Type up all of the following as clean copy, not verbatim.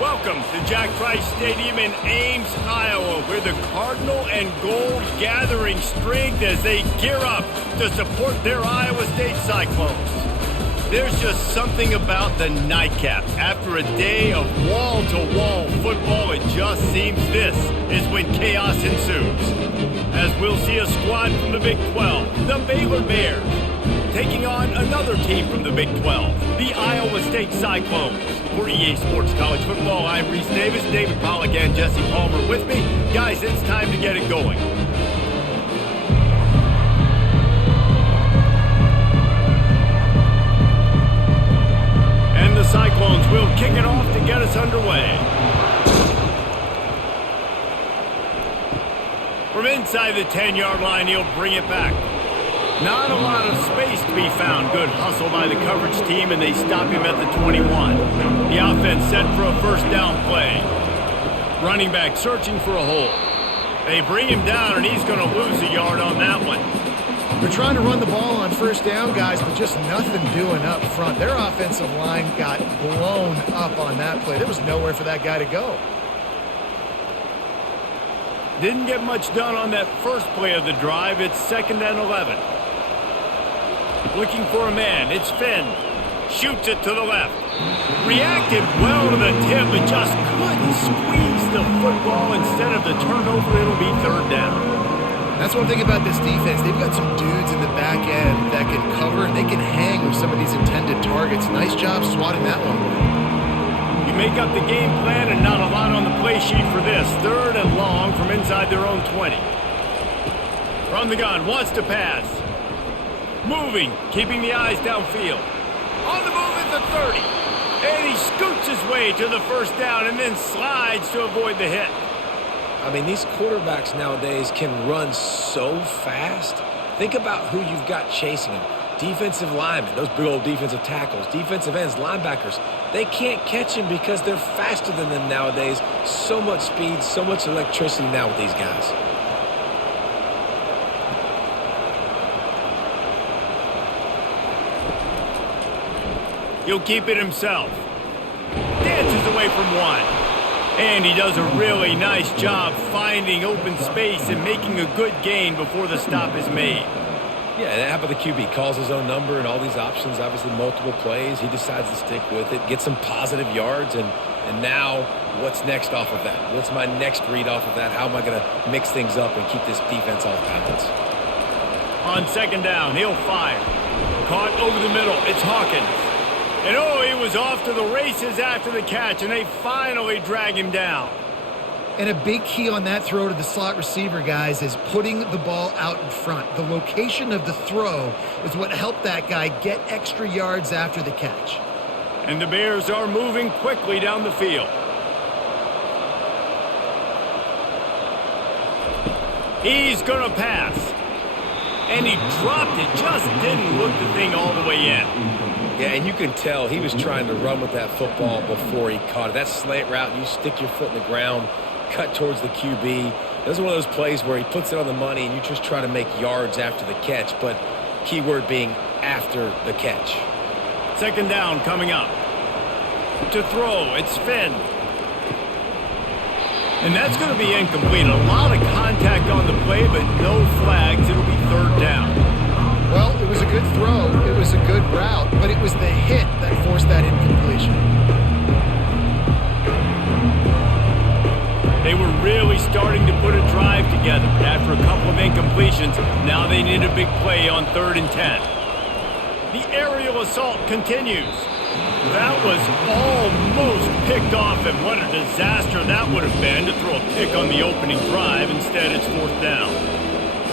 Welcome to Jack Trice Stadium in Ames, Iowa, where the Cardinal and Gold gathering strength as they gear up to support their Iowa State Cyclones. There's just something about the nightcap. After a day of wall-to-wall football, it just seems this is when chaos ensues. As we'll see a squad from the Big 12, the Baylor Bears, taking on another team from the Big 12, the Iowa State Cyclones. For EA Sports College Football, I'm Reese Davis, David Pollack, and Jesse Palmer with me. Guys, it's time to get it going. And the Cyclones will kick it off to get us underway. From inside the 10-yard line, he'll bring it back. Not a lot of space to be found. Good hustle by the coverage team, and they stop him at the 21. The offense set for a first down play. Running back searching for a hole. They bring him down, and he's going to lose a yard on that one. They're trying to run the ball on first down, guys, but just nothing doing up front. Their offensive line got blown up on that play. There was nowhere for that guy to go. Didn't get much done on that first play of the drive. It's 2nd and 11. Looking for a man. It's Finn. Shoots it to the left. Reacted well to the tip, but just couldn't squeeze the football. Instead of the turnover, it'll be 3rd down. That's one thing about this defense. They've got some dudes in the back end that can cover, and they can hang with some of these intended targets. Nice job swatting that one. You make up the game plan and not a lot on the play sheet for this. 3rd and long from inside their own 20. From the gun, wants to pass. Moving, keeping the eyes downfield. On the move at the 30. And he scoots his way to the first down and then slides to avoid the hit. I mean, these quarterbacks nowadays can run so fast. Think about who you've got chasing them. Defensive linemen, those big old defensive tackles, defensive ends, linebackers. They can't catch him because they're faster than them nowadays. So much speed, so much electricity now with these guys. He'll keep it himself. Dances away from one. And he does a really nice job finding open space and making a good gain before the stop is made. Yeah, how about the QB? Calls his own number and all these options, obviously multiple plays. He decides to stick with it, get some positive yards, and now what's next off of that? What's my next read off of that? How am I going to mix things up and keep this defense off balance? On 2nd down, he'll fire. Caught over the middle. It's Hawkins. And oh, he was off to the races after the catch, and they finally drag him down. And a big key on that throw to the slot receiver, guys, is putting the ball out in front. The location of the throw is what helped that guy get extra yards after the catch. And the Bears are moving quickly down the field. He's going to pass. And he dropped it, just didn't look the thing all the way in. Yeah, and you can tell he was trying to run with that football before he caught it. That slant route, you stick your foot in the ground, cut towards the QB. This is one of those plays where he puts it on the money and you just try to make yards after the catch, but key word being after the catch. 2nd down coming up. To throw, it's Finn. And that's going to be incomplete. A lot of contact on the play, but no flags. It'll be 3rd down. Well, it was a good throw. It was a good route, but it was the hit that forced that incompletion. They were really starting to put a drive together. After a couple of incompletions, now they need a big play on 3rd and 10. The aerial assault continues. That was almost picked off, and what a disaster that would have been to throw a pick on the opening drive. Instead, it's 4th down.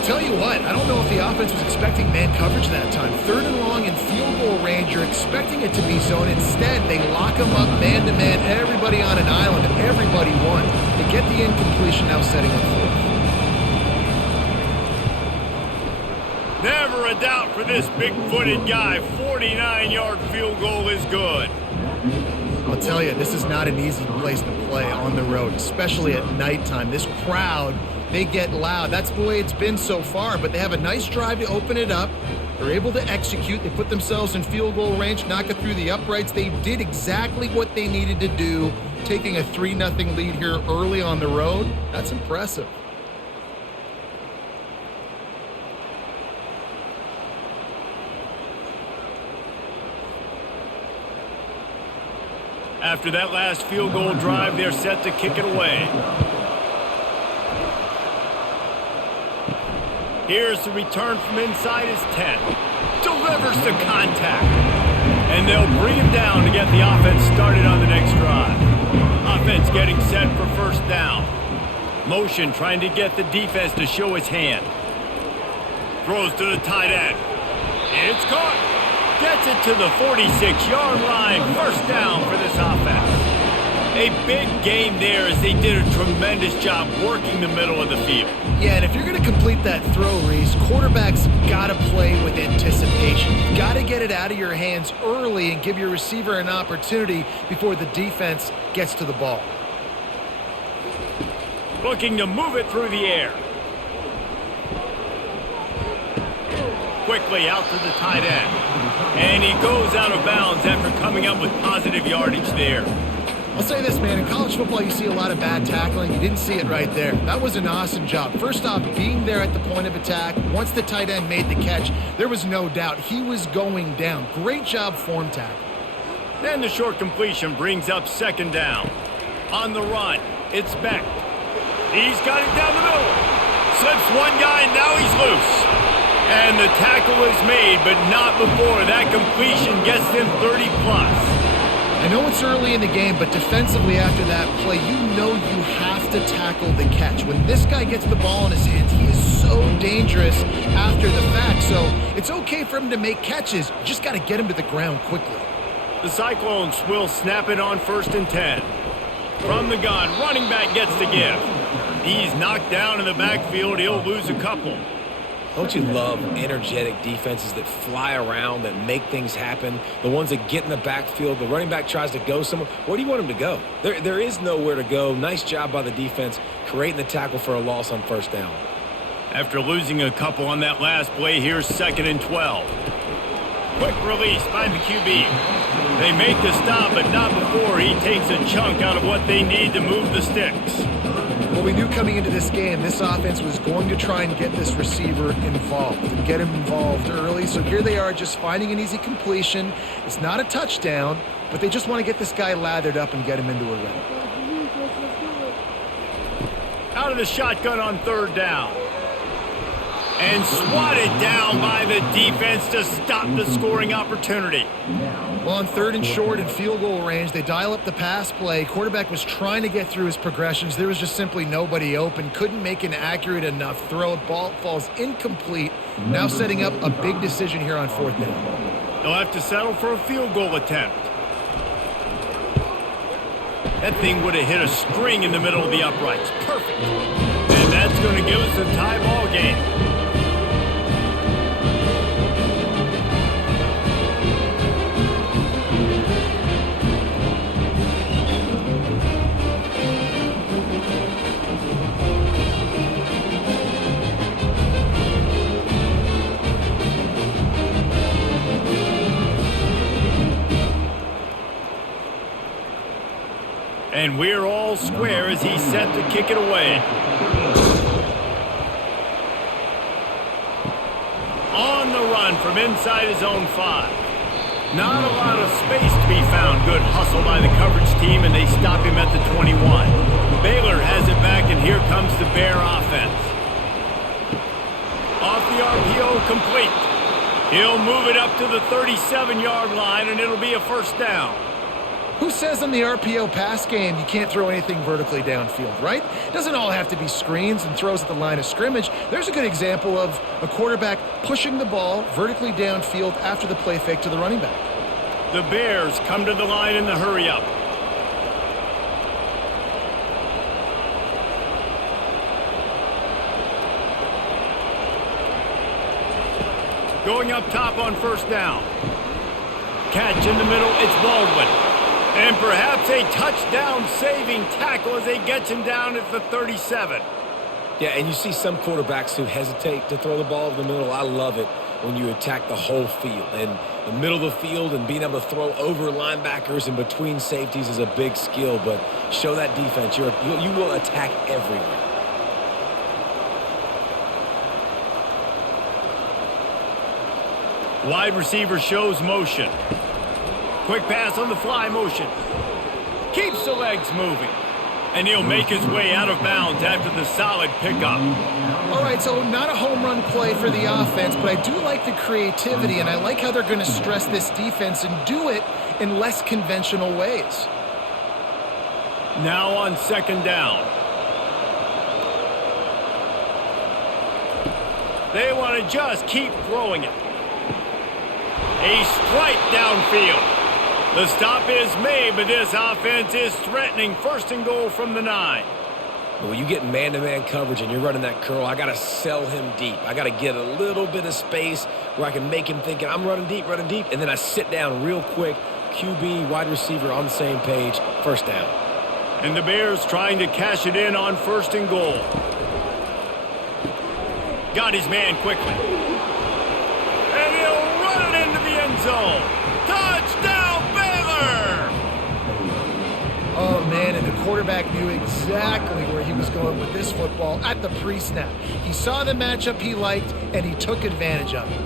Tell you what, I don't know if the offense was expecting man coverage that time. 3rd and long in field goal range, you're expecting it to be zone. Instead, they lock them up man-to-man, everybody on an island, and everybody won. They get the incompletion, now setting up 4th. Never a doubt for this big-footed guy. 49-yard field goal is good. I'll tell you, this is not an easy place to play on the road, especially at nighttime. This crowd, they get loud. That's the way it's been so far, but they have a nice drive to open it up. They're able to execute. They put themselves in field goal range, knock it through the uprights. They did exactly what they needed to do taking a 3-0 lead here early on the road. That's impressive. After that last field goal drive, they're set to kick it away. Here's the return from inside his 10. Delivers the contact. And they'll bring him down to get the offense started on the next drive. Offense getting set for first down. Motion trying to get the defense to show his hand. Throws to the tight end. It's caught. Gets it to the 46-yard line. First down for this offense. A big game there as they did a tremendous job working the middle of the field. Yeah, and if you're going to complete that throw, Reese, quarterbacks got to play with anticipation. You've got to get it out of your hands early and give your receiver an opportunity before the defense gets to the ball. Looking to move it through the air. Quickly out to the tight end. And he goes out of bounds after coming up with positive yardage there. I'll say this, man. In college football, you see a lot of bad tackling. You didn't see it right there. That was an awesome job. First off, being there at the point of attack. Once the tight end made the catch, there was no doubt he was going down. Great job form tackle. Then the short completion brings up second down. On the run, it's Beck. He's got it down the middle. Slips one guy, and now he's loose. And the tackle is made, but not before that completion gets them 30+. I know it's early in the game, but defensively after that play, you know you have to tackle the catch. When this guy gets the ball in his hands, he is so dangerous after the fact. So it's okay for him to make catches. You just got to get him to the ground quickly. The Cyclones will snap it on 1st and 10. From the gun, running back gets the give. He's knocked down in the backfield. He'll lose a couple. Don't you love energetic defenses that fly around, that make things happen? The ones that get in the backfield, the running back tries to go somewhere. Where do you want him to go? There is nowhere to go. Nice job by the defense creating the tackle for a loss on first down. After losing a couple on that last play, here's 2nd and 12. Quick release by the QB. They make the stop, but not before he takes a chunk out of what they need to move the sticks. Well, we knew coming into this game, this offense was going to try and get this receiver involved and get him involved early. So here they are just finding an easy completion. It's not a touchdown, but they just want to get this guy lathered up and get him into a run. Out of the shotgun on 3rd down. And swatted down by the defense to stop the scoring opportunity. Well, on 3rd and short and field goal range, they dial up the pass play. Quarterback was trying to get through his progressions. There was just simply nobody open. Couldn't make an accurate enough throw. Ball falls incomplete. Now setting up a big decision here on 4th down. They'll have to settle for a field goal attempt. That thing would have hit a string in the middle of the uprights. Perfect. And that's going to give us a tie ball game. And we're all square as he's set to kick it away. On the run from inside his own 5. Not a lot of space to be found. Good hustle by the coverage team, and they stop him at the 21. Baylor has it back, and here comes the Bear offense. Off the RPO, complete. He'll move it up to the 37-yard line, and it'll be a first down. Who says in the RPO pass game you can't throw anything vertically downfield, right? It doesn't all have to be screens and throws at the line of scrimmage. There's a good example of a quarterback pushing the ball vertically downfield after the play fake to the running back. The Bears come to the line in the hurry-up. Going up top on first down. Catch in the middle, it's Baldwin. And perhaps a touchdown-saving tackle as they get him down at the 37. Yeah, and you see some quarterbacks who hesitate to throw the ball over the middle. I love it. when you attack the whole field. And the middle of the field and being able to throw over linebackers and between safeties is a big skill, but show that defense. You will attack everywhere. Wide receiver shows motion. Quick pass on the fly motion. Keeps the legs moving. And he'll make his way out of bounds after the solid pickup. All right, so not a home run play for the offense, but I do like the creativity, and I like how they're going to stress this defense and do it in less conventional ways. Now on second down. They want to just keep throwing it. A strike downfield. The stop is made, but this offense is threatening first and goal from the 9. When you get man-to-man coverage and you're running that curl, I got to sell him deep. I got to get a little bit of space where I can make him think I'm running deep, and then I sit down real quick. QB, wide receiver on the same page, first down. And the Bears trying to cash it in on first and goal. Got his man quickly. And he'll run it into the end zone. Touchdown, Baylor! Oh, man, and the quarterback knew exactly where he was going with this football at the pre-snap. He saw the matchup he liked, and he took advantage of it.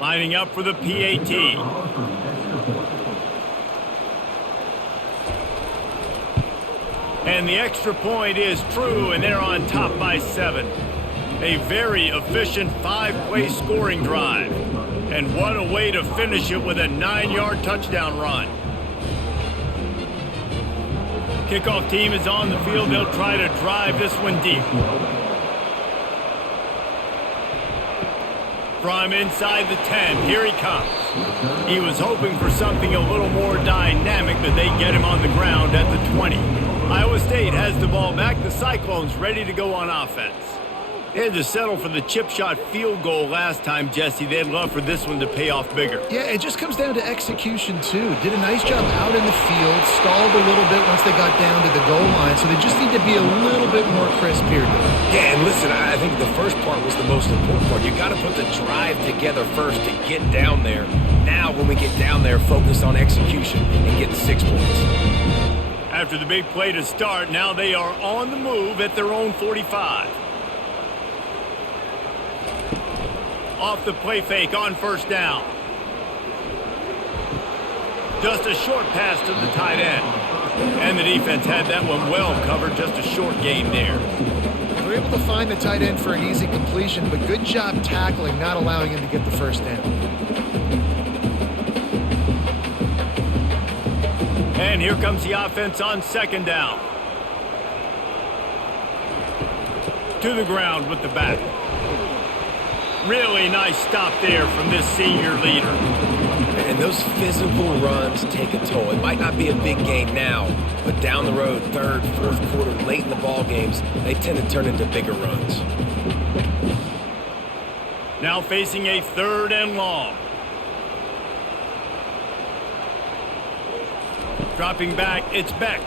Lining up for the PAT. And the extra point is true, and they're on top by 7. A very efficient 5-play scoring drive. And what a way to finish it with a 9-yard touchdown run. Kickoff team is on the field. They'll try to drive this one deep. From inside the 10, here he comes. He was hoping for something a little more dynamic, but they get him on the ground at the 20. Iowa State has the ball back. The Cyclones ready to go on offense. They had to settle for the chip shot field goal last time, Jesse. They'd love for this one to pay off bigger. Yeah, it just comes down to execution, too. Did a nice job out in the field, stalled a little bit once they got down to the goal line, so they just need to be a little bit more crisp here. Yeah, and listen, I think the first part was the most important part. You got to put the drive together first to get down there. Now, when we get down there, focus on execution and get the 6 points. After the big play to start, now they are on the move at their own 45. Off the play fake on first down. Just a short pass to the tight end. And the defense had that one well covered. Just a short gain there. They were able to find the tight end for an easy completion, but good job tackling, not allowing him to get the first down. And here comes the offense on second down. To the ground with the back. Really nice stop there from this senior leader. And those physical runs take a toll. It might not be a big gain now, but down the road, third, fourth quarter, late in the ball games, they tend to turn into bigger runs. Now facing a 3rd and long. Dropping back, it's Beck.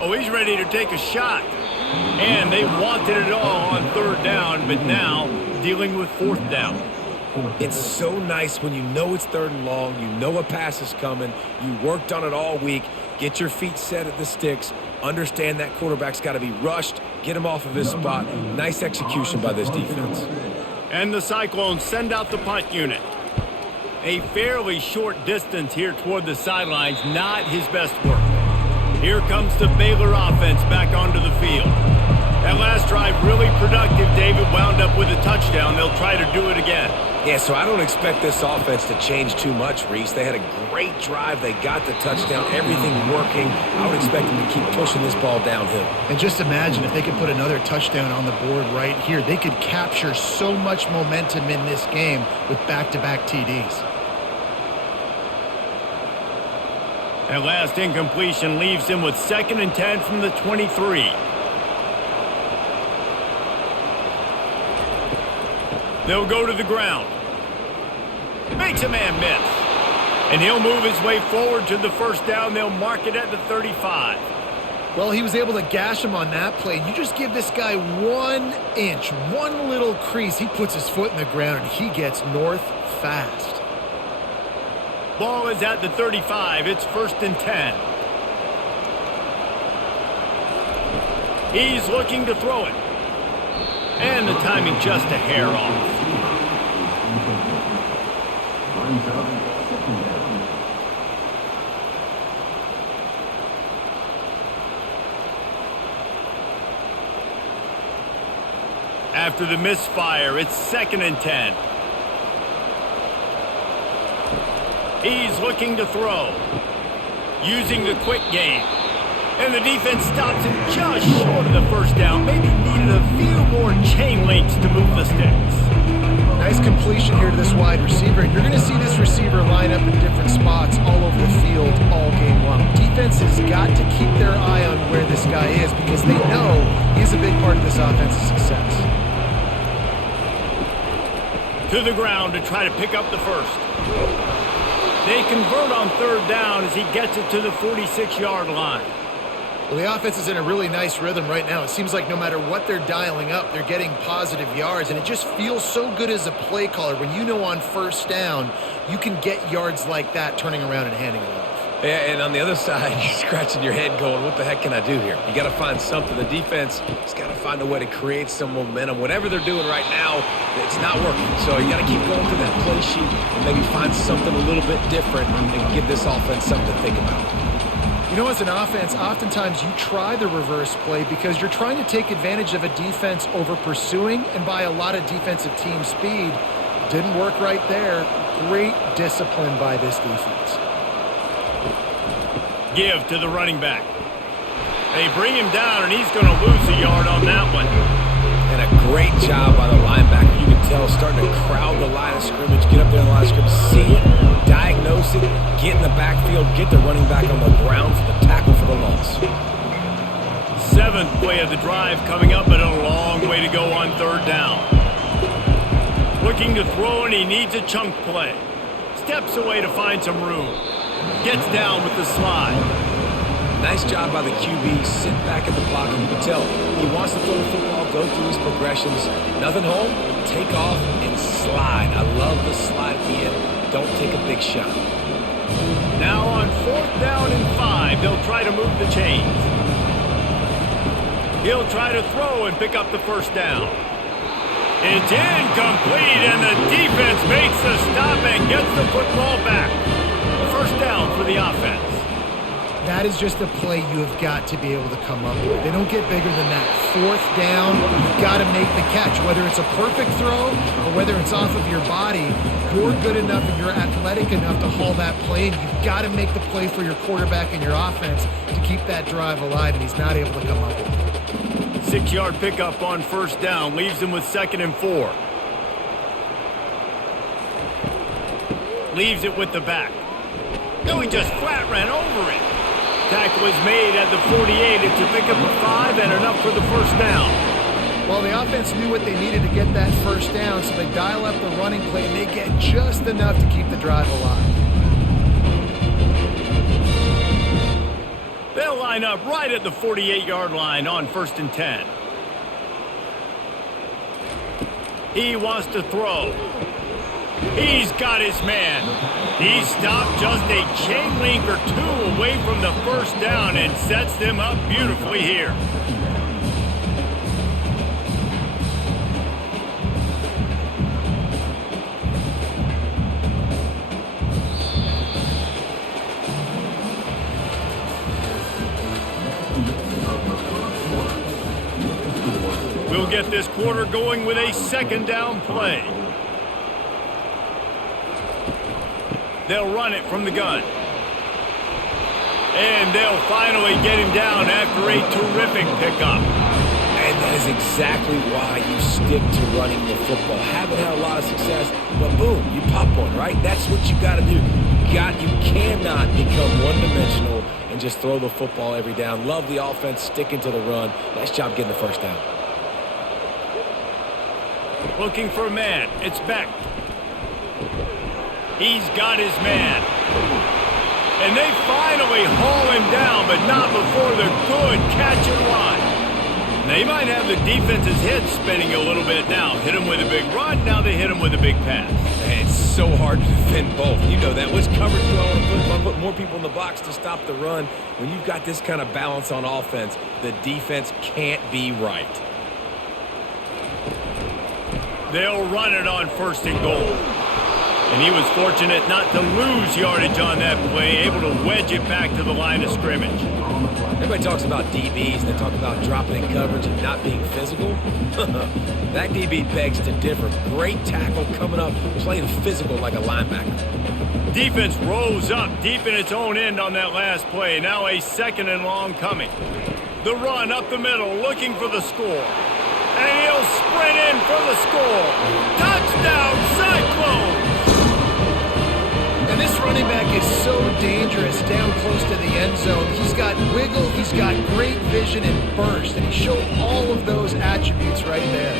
Oh, he's ready to take a shot. And they wanted it all on 3rd down, but now dealing with 4th down. It's so nice when you know it's 3rd and long, you know a pass is coming, you worked on it all week, get your feet set at the sticks, understand that quarterback's got to be rushed, get him off of his spot. Nice execution by this defense. And the Cyclones send out the punt unit. A fairly short distance here toward the sidelines, not his best work. Here comes the Baylor offense back onto the field. That last drive really productive. David wound up with a touchdown. They'll try to do it again. Yeah, so I don't expect this offense to change too much, Reese. They had a great drive. They got the touchdown. Everything working. I would expect them to keep pushing this ball downhill. And just imagine if they could put another touchdown on the board right here. They could capture so much momentum in this game with back-to-back TDs. That last incompletion leaves him with 2nd and 10 from the 23. They'll go to the ground. Makes a man miss. And he'll move his way forward to the first down. They'll mark it at the 35. Well, he was able to gash him on that play. You just give this guy 1 inch, one little crease. He puts his foot in the ground, and he gets north fast. Ball is at the 35. It's 1st and 10. He's looking to throw it. And the timing just a hair off. After the misfire, it's 2nd and 10. He's looking to throw. Using the quick game. And the defense stops him just short of the first down. Maybe needed a few more chain links to move the sticks. Nice completion here to this wide receiver. And you're going to see this receiver line up in different spots all over the field all game long. Defense has got to keep their eye on where this guy is because they know he's a big part of this offense's success. To the ground to try to pick up the first. They convert on 3rd down as he gets it to the 46-yard line. Well, the offense is in a really nice rhythm right now. It seems like no matter what they're dialing up, they're getting positive yards, and it just feels so good as a play caller when you know on 1st down you can get yards like that turning around and handing it off. Yeah, and on the other side, you're scratching your head going, what the heck can I do here? You got to find something. The defense has got to find a way to create some momentum. Whatever they're doing right now, it's not working. So you got to keep going through that play sheet and maybe find something a little bit different and give this offense something to think about. You know, as an offense, oftentimes you try the reverse play because you're trying to take advantage of a defense over pursuing and by a lot of defensive team speed. Didn't work right there. Great discipline by this defense. Give to the running back. They bring him down, and he's going to lose a yard on that one. And a great job by the linebacker. You can tell starting to crowd the line of scrimmage, get up there in the line of scrimmage, see it, diagnose it, get in the backfield, get the running back on the ground for the tackle for the loss. 7th play of the drive coming up, but a long way to go on 3rd down. Looking to throw, and he needs a chunk play. Steps away to find some room. Gets down with the slide. Nice job by the QB. Sit back in the pocket. You can tell he wants to throw the football, go through his progressions. Nothing home, take off, and slide. I love the slide at the end. Don't take a big shot. Now on 4th down and 5, they'll try to move the chains. He'll try to throw and pick up the first down. It's incomplete, and the defense makes the stop and gets the football back. First down for the offense. That is just a play you have got to be able to come up with. They don't get bigger than that. 4th down, you've got to make the catch. Whether it's a perfect throw or whether it's off of your body, you're good enough and you're athletic enough to haul that play, and you've got to make the play for your quarterback and your offense to keep that drive alive, and he's not able to come up with it. 6-yard pickup on 1st down leaves him with 2nd and 4. Leaves it with the back. No, he just flat ran over it. Tackle is made at the 48. It's a pickup of 5 and enough for the first down. Well, the offense knew what they needed to get that first down, so they dial up the running play, and they get just enough to keep the drive alive. They'll line up right at the 48-yard line on 1st and 10. He wants to throw. He's got his man. He stopped just a chain link or 2 away from the first down and sets them up beautifully here. We'll get this quarter going with a 2nd down play. They'll run it from the gun. And they'll finally get him down after a terrific pickup. And that is is exactly why you stick to running the football. Haven't had a lot of success, but boom, you pop one, right? That's what you got to do. You cannot become one-dimensional and just throw the football every down. Love the offense, sticking to the run. Nice job getting the first down. Looking for a man. It's Beck. He's got his man. And they finally haul him down, but not before the good catch and run. They might have the defense's head spinning a little bit now. Hit him with a big run, now they hit him with a big pass. Man, it's so hard to defend both. You know that. Which coverage do I want to put? If I put more people in the box to stop the run, when you've got this kind of balance on offense, the defense can't be right. They'll run it on 1st and goal. And he was fortunate not to lose yardage on that play, able to wedge it back to the line of scrimmage. Everybody talks about DBs, and they talk about dropping in coverage and not being physical. That DB begs to differ. Great tackle coming up, playing physical like a linebacker. Defense rose up deep in its own end on that last play. Now a 2nd and long coming. The run up the middle, looking for the score. And he'll sprint in for the score. Touchdown, Cyclones! And this running back is so dangerous down close to the end zone. He's got wiggle, he's got great vision and burst, and he showed all of those attributes right there.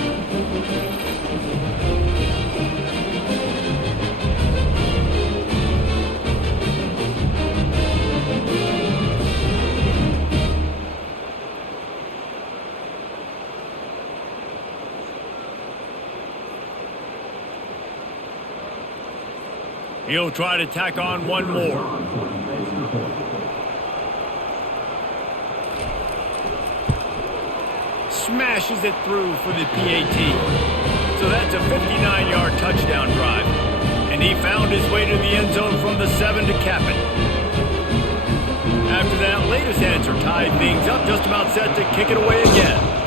He'll try to tack on one more. Smashes it through for the PAT. So that's a 59-yard touchdown drive. And he found his way to the end zone from the 7 to cap it. After that latest answer tied things up, just about set to kick it away again.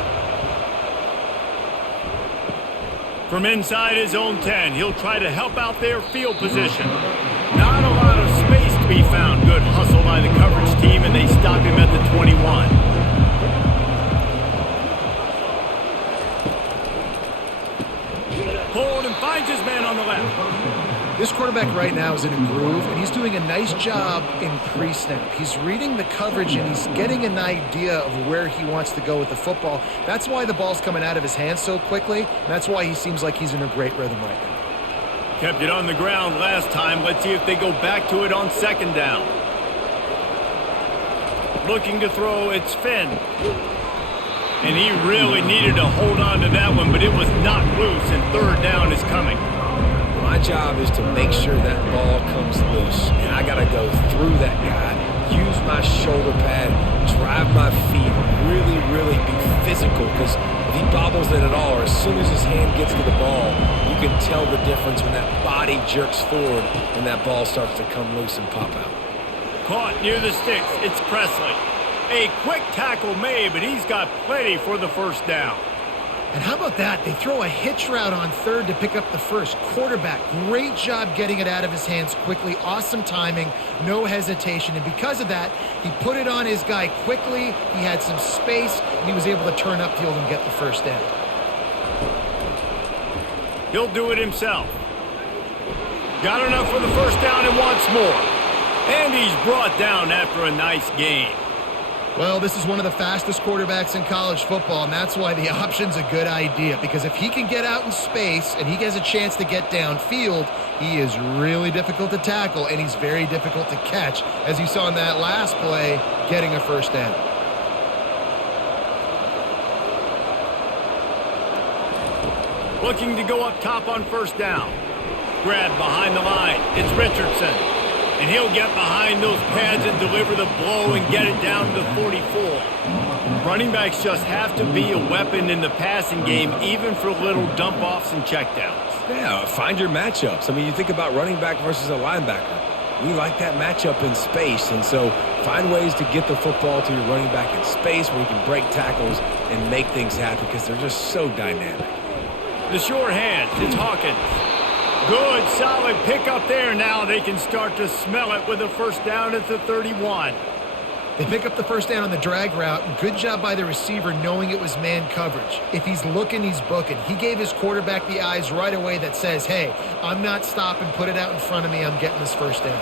From inside his own 10, he'll try to help out their field position. Not a lot of space to be found. Good hustle by the coverage team, and they stop him at the 21. Hold and finds his man on the left. This quarterback right now is in a groove, and he's doing a nice job in pre-snap. He's reading the coverage, and he's getting an idea of where he wants to go with the football. That's why the ball's coming out of his hands so quickly, and that's why he seems like he's in a great rhythm right now. Kept it on the ground last time. Let's see if they go back to it on 2nd down. Looking to throw, it's Finn. And he really needed to hold on to that one, but it was knocked loose, and 3rd down is coming. My job is to make sure that ball comes loose, and I got to go through that guy, use my shoulder pad, drive my feet, really be physical, because if he bobbles it at all, or as soon as his hand gets to the ball, you can tell the difference when that body jerks forward and that ball starts to come loose and pop out. Caught near the sticks, it's Presley. A quick tackle made, but he's got plenty for the 1st down. And how about that? They throw a hitch route on 3rd to pick up the first. Quarterback, great job getting it out of his hands quickly. Awesome timing, no hesitation. And because of that, he put it on his guy quickly. He had some space, and he was able to turn upfield and get the 1st down. He'll do it himself. Got enough for the 1st down and wants more. And he's brought down after a nice gain. Well, this is one of the fastest quarterbacks in college football, and that's why the option's a good idea, because if he can get out in space and he has a chance to get downfield, he is really difficult to tackle, and he's very difficult to catch, as you saw in that last play, getting a 1st down. Looking to go up top on 1st down. Grab behind the line. It's Richardson. And he'll get behind those pads and deliver the blow and get it down to the 44. Running backs just have to be a weapon in the passing game, even for little dump-offs and checkdowns. Yeah, find your matchups. I mean, you think about running back versus a linebacker. We like that matchup in space, and so find ways to get the football to your running back in space where you can break tackles and make things happen because they're just so dynamic. The short hands, it's Hawkins. Good, solid pick up there. Now they can start to smell it with a 1st down at the 31. They pick up the first down on the drag route. Good job by the receiver knowing it was man coverage. If he's looking, he's booking. He gave his quarterback the eyes right away that says, hey, I'm not stopping. Put it out in front of me. I'm getting this first down.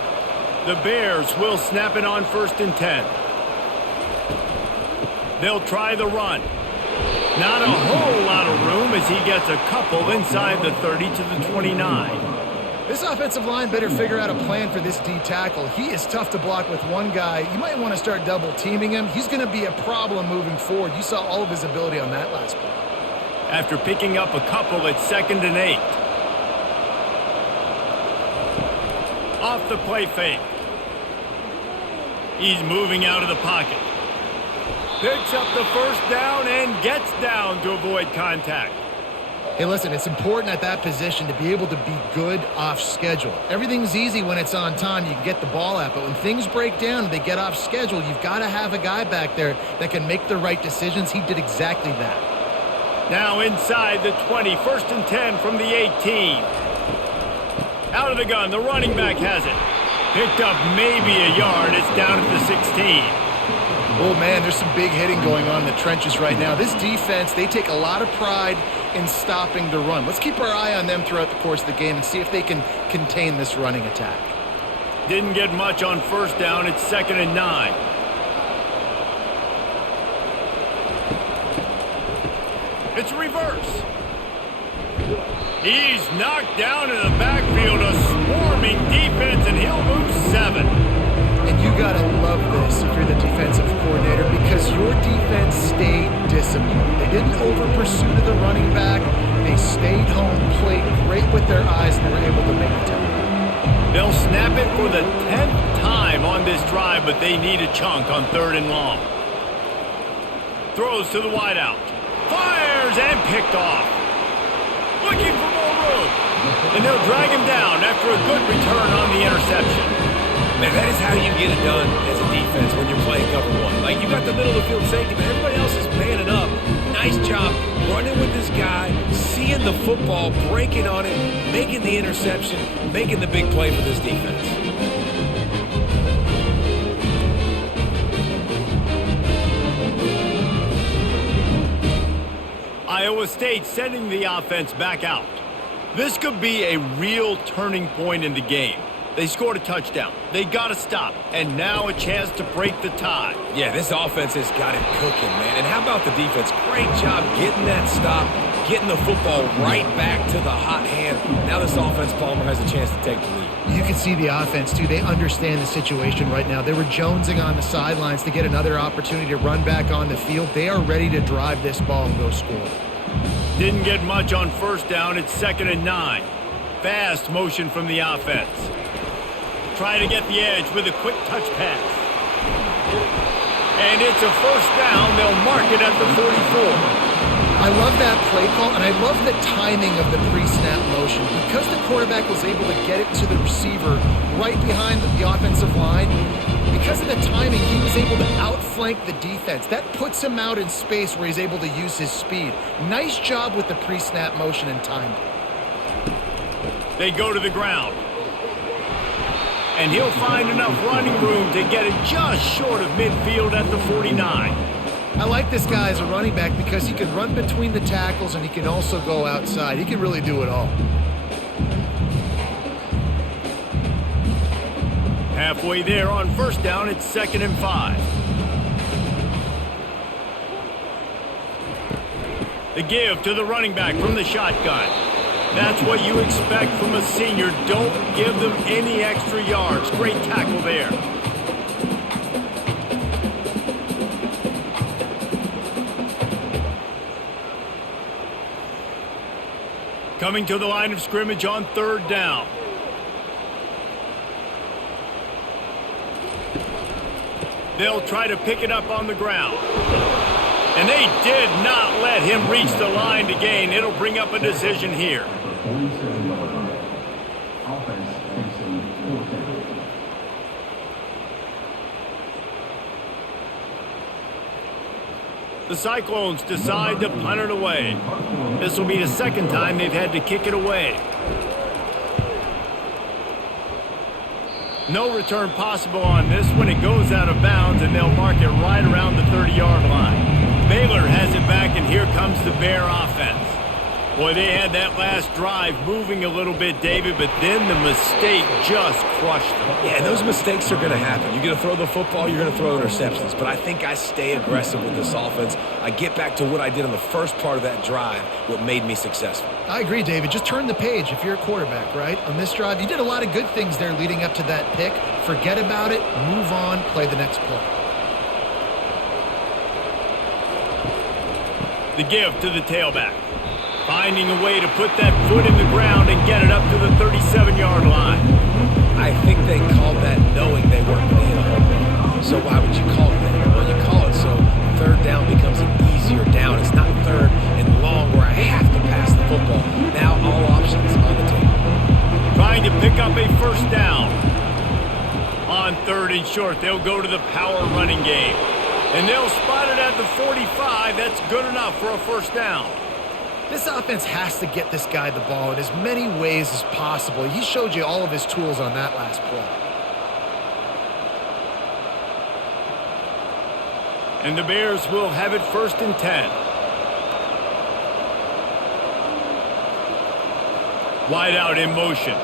The Bears will snap it on 1st and 10. They'll try the run. Not a whole lot of room as he gets a couple inside the 30 to the 29. This offensive line better figure out a plan for this D tackle. He is tough to block with one guy. You might want to start double teaming him. He's going to be a problem moving forward. You saw all of his ability on that last play. After picking up a couple at 2nd and 8. Off the play fake. He's moving out of the pocket. Picks up the first down and gets down to avoid contact. Hey, listen, it's important at that position to be able to be good off schedule. Everything's easy when it's on time. You can get the ball out. But when things break down and they get off schedule, you've got to have a guy back there that can make the right decisions. He did exactly that. Now inside the 20, 1st and 10 from the 18. Out of the gun, the running back has it. Picked up maybe a yard. It's down at the 16. Oh, man, there's some big hitting going on in the trenches right now. This defense, they take a lot of pride in stopping the run. Let's keep our eye on them throughout the course of the game and see if they can contain this running attack. Didn't get much on 1st down. It's 2nd and 9. It's reverse. He's knocked down in the backfield, a swarming defense, and he'll lose 7. And you got to love this if you're the defensive coordinator because your defense stayed disciplined. They didn't over-pursue to the running back. They stayed home, played great with their eyes, and they were able to make the tackle. They'll snap it for the 10th time on this drive, but they need a chunk on 3rd and long. Throws to the wideout. Fires and picked off. Looking for more room. And they'll drag him down after a good return on the interception. Man, that is how you get it done as a defense when you're playing cover one. Like, you got the middle of the field safety, but everybody else is manning up. Nice job running with this guy, seeing the football, breaking on it, making the interception, making the big play for this defense. Iowa State sending the offense back out. This could be a real turning point in the game. They scored a touchdown. They got to stop. And now a chance to break the tie. Yeah, this offense has got it cooking, man. And how about the defense? Great job getting that stop, getting the football right back to the hot hand. Now this offense, Palmer, has a chance to take the lead. You can see the offense, too. They understand the situation right now. They were jonesing on the sidelines to get another opportunity to run back on the field. They are ready to drive this ball and go score. Didn't get much on 1st down. It's 2nd and 9. Fast motion from the offense. Try to get the edge with a quick touch pass. And it's a 1st down. They'll mark it at the 44. I love that play call, and I love the timing of the pre-snap motion. Because the quarterback was able to get it to the receiver right behind the offensive line, because of the timing, he was able to outflank the defense. That puts him out in space where he's able to use his speed. Nice job with the pre-snap motion and timing. They go to the ground. And he'll find enough running room to get it just short of midfield at the 49. I like this guy as a running back because he can run between the tackles and he can also go outside. He can really do it all. Halfway there on 1st down, it's 2nd and 5. The give to the running back from the shotgun. That's what you expect from a senior. Don't give them any extra yards. Great tackle there. Coming to the line of scrimmage on 3rd down. They'll try to pick it up on the ground. And they did not let him reach the line to gain. It'll bring up a decision here. The Cyclones decide to punt it away. This will be the 2nd time they've had to kick it away. No return possible on this when it goes out of bounds, and they'll mark it right around the 30-yard line. Baylor has it back, and here comes the Bear offense. Boy, they had that last drive moving a little bit, David, but then the mistake just crushed them. Yeah, and those mistakes are going to happen. You're going to throw the football, you're going to throw interceptions. But I think I stay aggressive with this offense. I get back to what I did on the first part of that drive, what made me successful. I agree, David. Just turn the page if you're a quarterback, right? On this drive, you did a lot of good things there leading up to that pick. Forget about it, move on, play the next play. The give to the tailback. Finding a way to put that foot in the ground and get it up to the 37-yard line. I think they called that knowing they weren't going to hit a home run. So why would you call it that? Well, you call it so third down becomes an easier down. It's not third and long where I have to pass the football. Now all options on the table. Trying to pick up a first down. On third and short, they'll go to the power running game. And they'll spot it at the 45. That's good enough for a first down. This offense has to get this guy the ball in as many ways as possible. He showed you all of his tools on that last play. And the Bears will have it 1st and 10. Wide out in motion.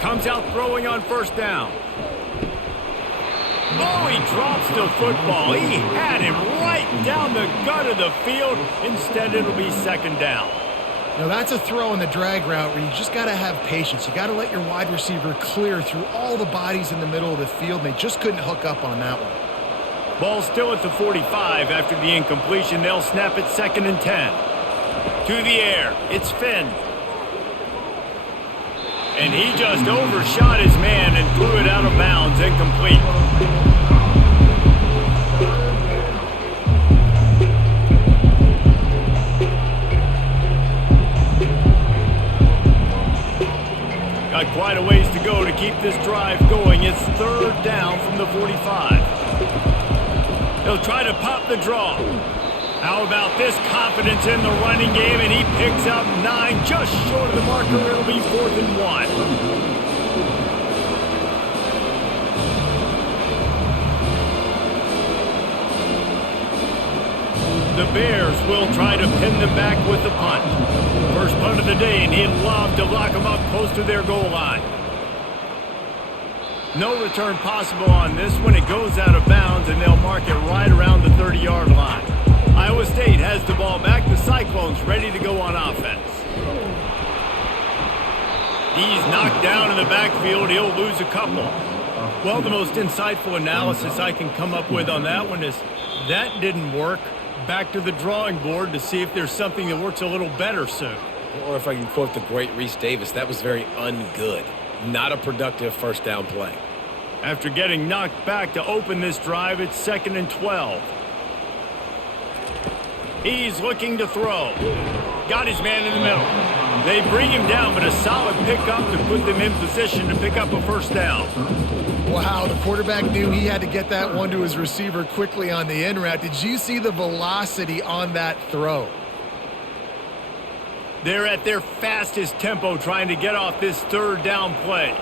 Comes out throwing on first down. Oh, he drops the football. He had him right down the gut of the field. Instead, it'll be 2nd down. Now, that's a throw in the drag route where you just got to have patience. You got to let your wide receiver clear through all the bodies in the middle of the field, and they just couldn't hook up on that one. Ball still at the 45 after the incompletion. They'll snap it 2nd and 10. To the air. It's Finn. And he just overshot his man and threw it out of bounds, incomplete. Got quite a ways to go to keep this drive going. It's 3rd down from the 45. He'll try to pop the draw. How about this confidence in the running game, and he picks up 9, just short of the marker. It'll be 4th and 1. The Bears will try to pin them back with the punt. First punt of the day, and he'd love to lock them up close to their goal line. No return possible on this when it goes out of bounds, and they'll mark it right around the 30-yard line. Iowa State has the ball back. The Cyclones ready to go on offense. He's knocked down in the backfield. He'll lose a couple. Well, the most insightful analysis I can come up with on that one is that didn't work. Back to the drawing board to see if there's something that works a little better soon. Or if I can quote the great Reese Davis, that was very ungood. Not a productive first down play. After getting knocked back to open this drive, it's 2nd and 12. He's looking to throw. Got his man in the middle. They bring him down, but a solid pickup to put them in position to pick up a first down. Wow, the quarterback knew he had to get that one to his receiver quickly on the in route. Did you see the velocity on that throw? They're at their fastest tempo trying to get off this 3rd down play.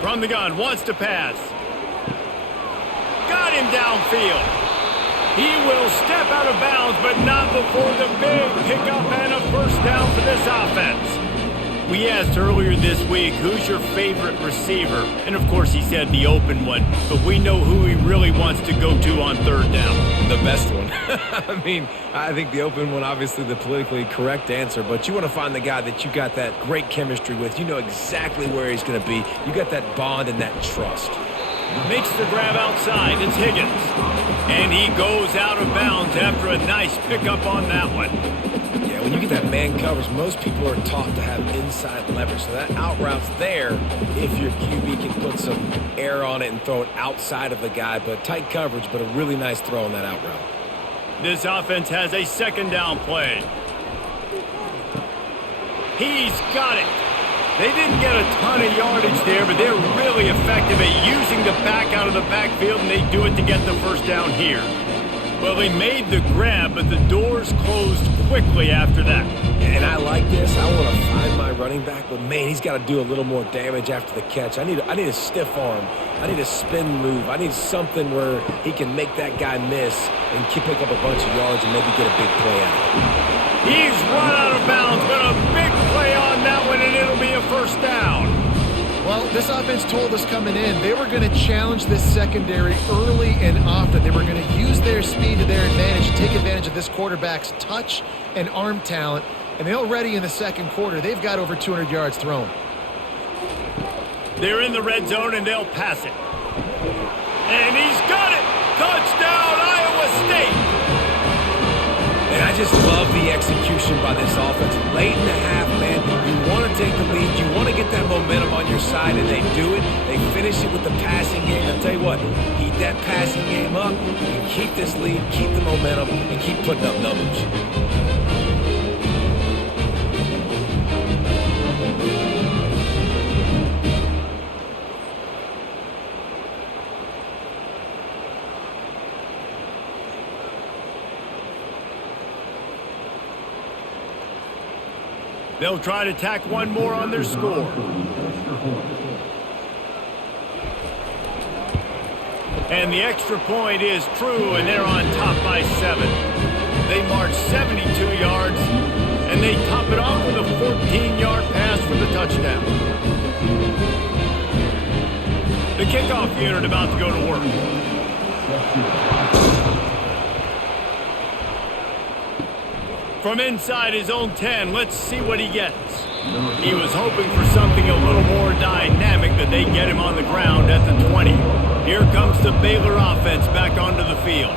From the gun, wants to pass. Got him downfield. He will step out of bounds, but not before the big pickup and a first down for this offense. We asked earlier this week, who's your favorite receiver? And, of course, he said the open one. But we know who he really wants to go to on 3rd down. The best one. I mean, I think the open one, obviously the politically correct answer. But you want to find the guy that you got that great chemistry with. You know exactly where he's going to be. You got that bond and that trust. Makes the grab outside. It's Higgins. And he goes out of bounds after a nice pickup on that one. Yeah, when you get that man coverage, most people are taught to have inside leverage. So that out route's there if your QB can put some air on it and throw it outside of the guy. But tight coverage, but a really nice throw on that out route. This offense has a 2nd down play. He's got it. They didn't get a ton of yardage there, but they're really effective at using the back out of the backfield, and they do it to get the first down here. Well, he made the grab, but the doors closed quickly after that. And I like this. I want to find my running back, but man, he's got to do a little more damage after the catch. I need a stiff arm. I need a spin move. I need something where he can make that guy miss and pick up a bunch of yards and maybe get a big play out of it. He's run out of bounds, but a big play on that one, and it'll be a first down. Well, this offense told us coming in they were going to challenge this secondary early and often. They were going to use their speed to their advantage, take advantage of this quarterback's touch and arm talent. And already in the second quarter, they've got over 200 yards thrown. They're in the red zone, and they'll pass it. And he's got it! Touchdown, Iowa State! And I just love the execution by this offense. Late in the half, man, you want to take the lead. You want to get that momentum on your side, and they do it. They finish it with the passing game. I'll tell you what, heat that passing game up, and keep this lead, keep the momentum, and keep putting up numbers. They'll try to tack one more on their score. And the extra point is true, and they're on top by 7. They march 72 yards, and they top it off with a 14-yard pass for the touchdown. The kickoff unit about to go to work. From inside his own 10, let's see what he gets. He was hoping for something a little more dynamic, but they get him on the ground at the 20. Here comes the Baylor offense back onto the field.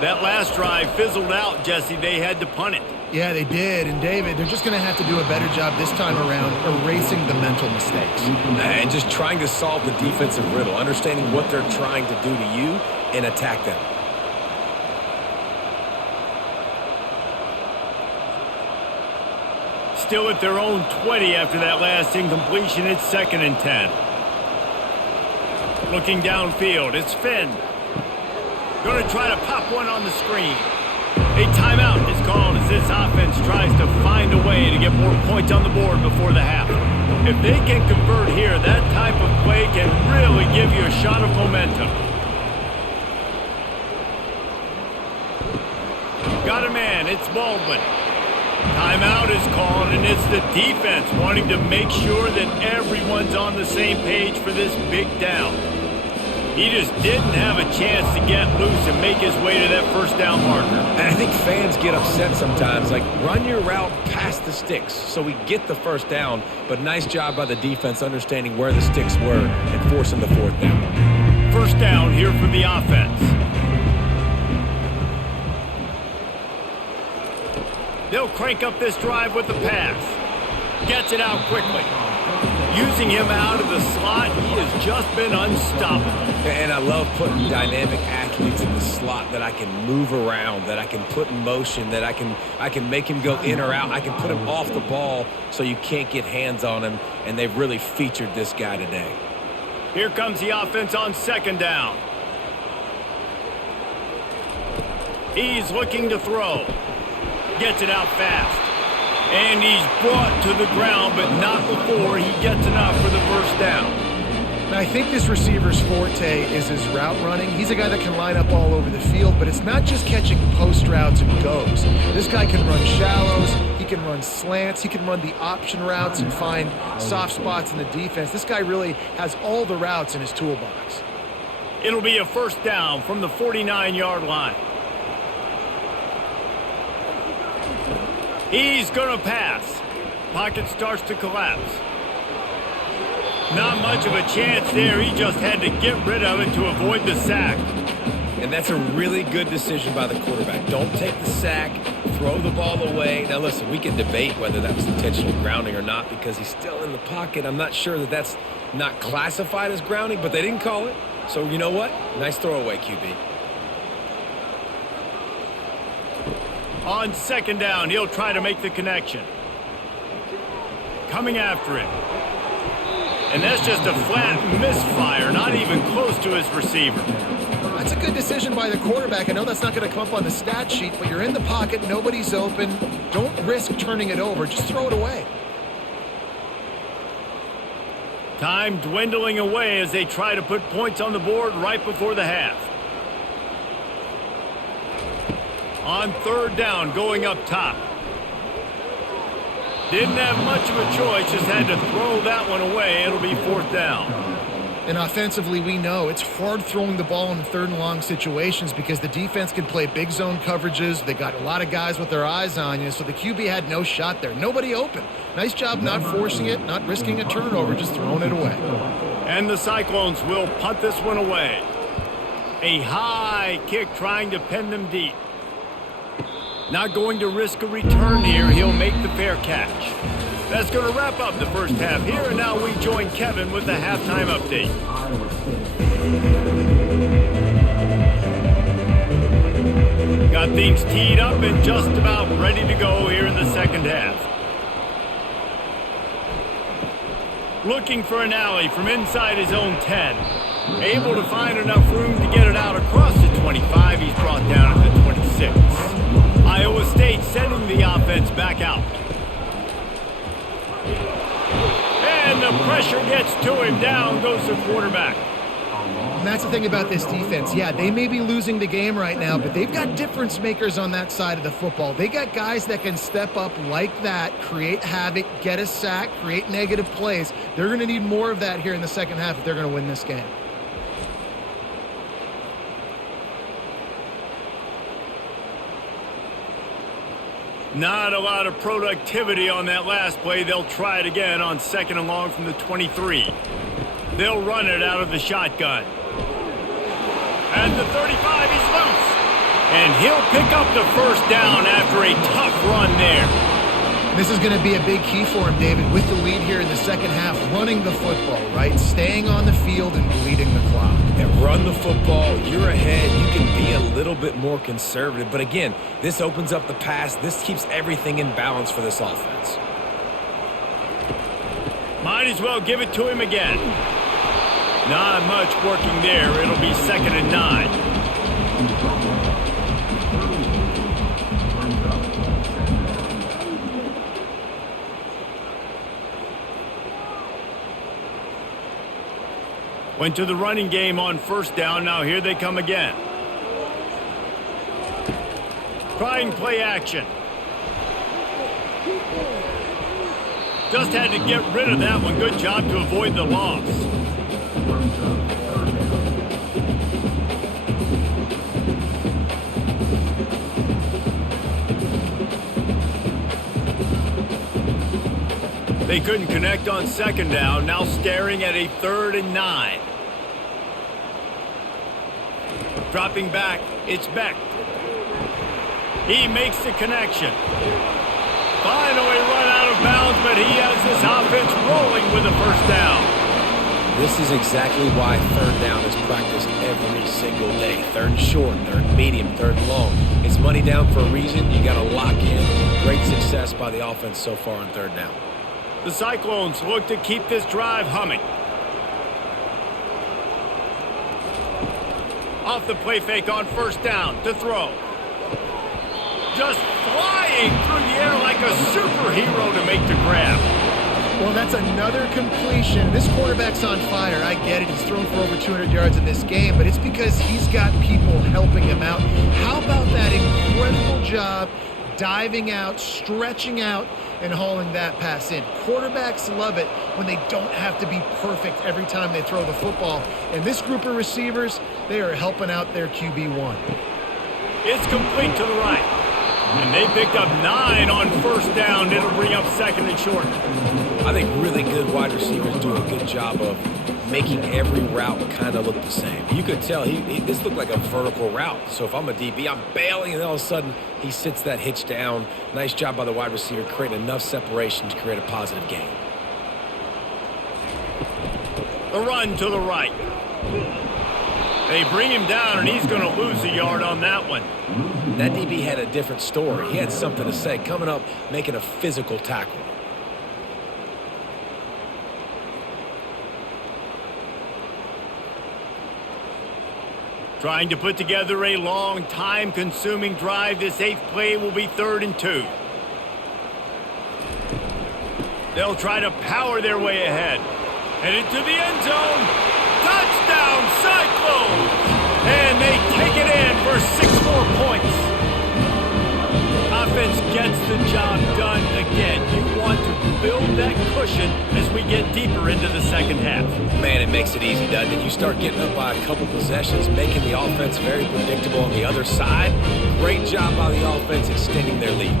That last drive fizzled out, Jesse. They had to punt it. Yeah, they did. And, David, they're just going to have to do a better job this time around erasing the mental mistakes. And just trying to solve the defensive riddle, understanding what they're trying to do to you and attack them. Still at their own 20 after that last incompletion. It's 2nd and 10. Looking downfield, it's Finn. Going to try to pop one on the screen. A timeout is called as this offense tries to find a way to get more points on the board before the half. If they can convert here, that type of play can really give you a shot of momentum. Got a man, it's Baldwin. Timeout is called, and it's the defense wanting to make sure that everyone's on the same page for this big down. He just didn't have a chance to get loose and make his way to that first down marker. And I think fans get upset sometimes, like run your route past the sticks so we get the first down, but nice job by the defense understanding where the sticks were and forcing the 4th down. First down here for the offense. They'll crank up this drive with the pass. Gets it out quickly. Using him out of the slot, he has just been unstoppable. And I love putting dynamic athletes in the slot that I can move around, that I can put in motion, that I can make him go in or out. I can put him off the ball so you can't get hands on him, and they've really featured this guy today. Here comes the offense on 2nd down. He's looking to throw. Gets it out fast. And he's brought to the ground, but not before he gets enough for the first down. Now, I think this receiver's forte is his route running. He's a guy that can line up all over the field, but it's not just catching post routes and goes. This guy can run shallows, he can run slants, he can run the option routes and find soft spots in the defense. This guy really has all the routes in his toolbox. It'll be a first down from the 49-yard line. He's going to pass. Pocket starts to collapse. Not much of a chance there. He just had to get rid of it to avoid the sack. And that's a really good decision by the quarterback. Don't take the sack, throw the ball away. Now, listen, we can debate whether that was intentional grounding or not because he's still in the pocket. I'm not sure that that's not classified as grounding, but they didn't call it. So, you know what? Nice throwaway, QB. On 2nd down, he'll try to make the connection. Coming after it. And that's just a flat misfire, not even close to his receiver. That's a good decision by the quarterback. I know that's not going to come up on the stat sheet, but you're in the pocket, nobody's open. Don't risk turning it over. Just throw it away. Time dwindling away as they try to put points on the board right before the half. On third down, going up top. Didn't have much of a choice, just had to throw that one away. It'll be fourth down. And offensively, we know it's hard throwing the ball in third and long situations because the defense can play big zone coverages. They got a lot of guys with their eyes on you, so the QB had no shot there. Nobody open. Nice job not forcing it, not risking a turnover, just throwing it away. And the Cyclones will punt this one away. A high kick trying to pin them deep. Not going to risk a return here. He'll make the fair catch. That's going to wrap up the first half here, and now we join Kevin with the halftime update. Got things teed up and just about ready to go here in the second half. Looking for an alley from inside his own 10. Able to find enough room to get it out across the 25. He's brought down at the 26. Iowa State sending the offense back out. And the pressure gets to him. Down goes the quarterback. And that's the thing about this defense. Yeah, they may be losing the game right now, but they've got difference makers on that side of the football. They got guys that can step up like that, create havoc, get a sack, create negative plays. They're going to need more of that here in the second half if they're going to win this game. Not a lot of productivity on that last play. They'll try it again on second and long from the 23. They'll run it out of the shotgun. And the 35, he's loose. And he'll pick up the first down after a tough run there. This is going to be a big key for him, David, with the lead here in the second half, running the football, right? Staying on the field and bleeding the clock. And run the football, you're ahead, you can be a little bit more conservative. But again, this opens up the pass. This keeps everything in balance for this offense. Might as well give it to him again. Not much working there. It'll be 2nd and 9. Went to the running game on first down. Now here they come again. Trying play action. Just had to get rid of that one. Good job to avoid the loss. They couldn't connect on second down. Now staring at a 3rd and 9. Dropping back, it's Beck. He makes the connection. Finally run out of bounds, but he has this offense rolling with a first down. This is exactly why 3rd down is practiced every single day. 3rd and short, 3rd and medium, 3rd and long. It's money down for a reason. You got to lock in. Great success by the offense so far on 3rd down. The Cyclones look to keep this drive humming. Off the play fake on first down to throw. Just flying through the air like a superhero to make the grab. Well, that's another completion. This quarterback's on fire. I get it. He's thrown for over 200 yards in this game, but it's because he's got people helping him out. How about that incredible job diving out, stretching out, and hauling that pass in? Quarterbacks love it when they don't have to be perfect every time they throw the football. And this group of receivers, they are helping out their QB1. It's complete to the right. And they picked up 9 on first down. It'll bring up 2nd and short. I think really good wide receivers do a good job of making every route kind of look the same. You could tell this looked like a vertical route. So if I'm a DB, I'm bailing, and all of a sudden he sits that hitch down. Nice job by the wide receiver creating enough separation to create a positive gain. The run to the right. They bring him down, and he's going to lose a yard on that one. That DB had a different story. He had something to say, coming up, making a physical tackle. Trying to put together a long, time-consuming drive. This 8th play will be 3rd and 2. They'll try to power their way ahead. Headed to the end zone. Touchdown, Cyclones! And they take it in for 6 more points. Offense gets the job done again. You want to build that cushion as we get deeper into the second half. Man, it makes it easy, doesn't it? You start getting up by a couple possessions, making the offense very predictable on the other side. Great job by the offense extending their lead.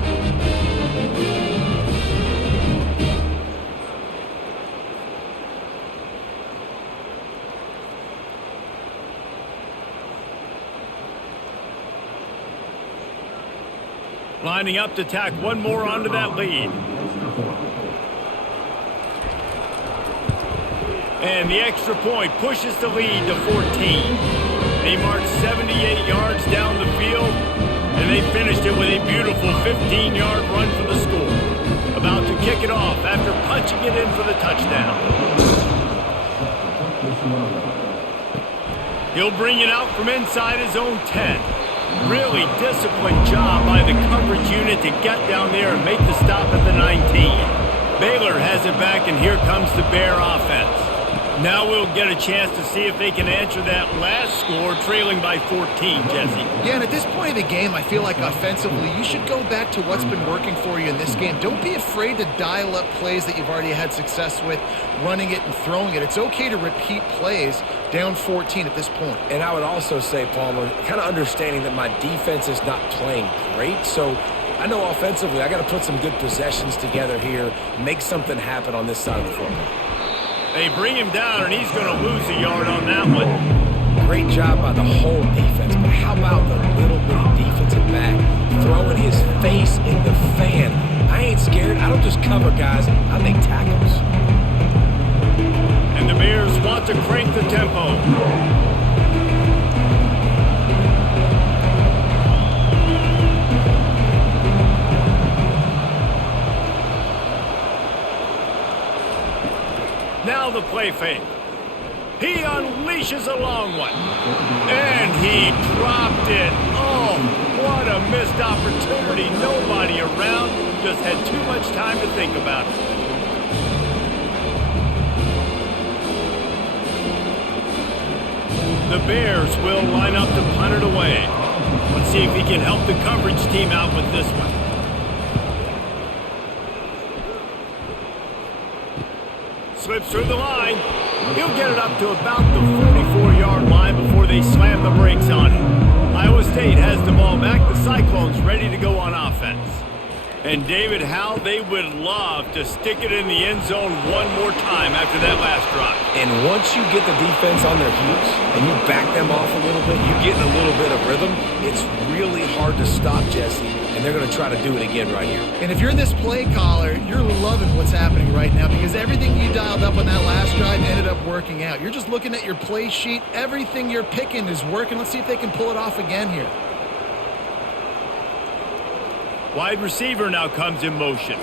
Lining up to tack one more onto that lead. And the extra point pushes the lead to 14. They marched 78 yards down the field, and they finished it with a beautiful 15-yard run for the score. About to kick it off after punching it in for the touchdown. He'll bring it out from inside his own 10. Really disciplined job by the coverage unit to get down there and make the stop at the 19. Baylor has it back, and here comes the Bear offense. Now we'll get a chance to see if they can answer that last score, trailing by 14, Jesse. Yeah, and at this point of the game, I feel like offensively, you should go back to what's been working for you in this game. Don't be afraid to dial up plays that you've already had success with, running it and throwing it. It's okay to repeat plays down 14 at this point. And I would also say, Palmer, kind of understanding that my defense is not playing great, so I know offensively I got to put some good possessions together here, make something happen on this side of the football. They bring him down, and he's going to lose a yard on that one. Great job by the whole defense, but how about the little bitty defensive back throwing his face in the fan? I ain't scared. I don't just cover guys. I make tackles. And the Bears want to crank the tempo. Now the play fake. He unleashes a long one. And he dropped it. Oh, what a missed opportunity. Nobody around. Just had too much time to think about it. The Bears will line up to punt it away. Let's see if he can help the coverage team out with this one. Slips through the line. He'll get it up to about the 44-yard line before they slam the brakes on him. Iowa State has the ball back. The Cyclones ready to go on offense. And David, how they would love to stick it in the end zone one more time after that last drive. And once you get the defense on their heels and you back them off a little bit, you get in a little bit of rhythm, it's really hard to stop, Jesse, and they're going to try to do it again right here. And if you're this play caller, you're loving what's happening right now because everything you dialed up on that last drive ended up working out. You're just looking at your play sheet. Everything you're picking is working. Let's see if they can pull it off again here. Wide receiver now comes in motion.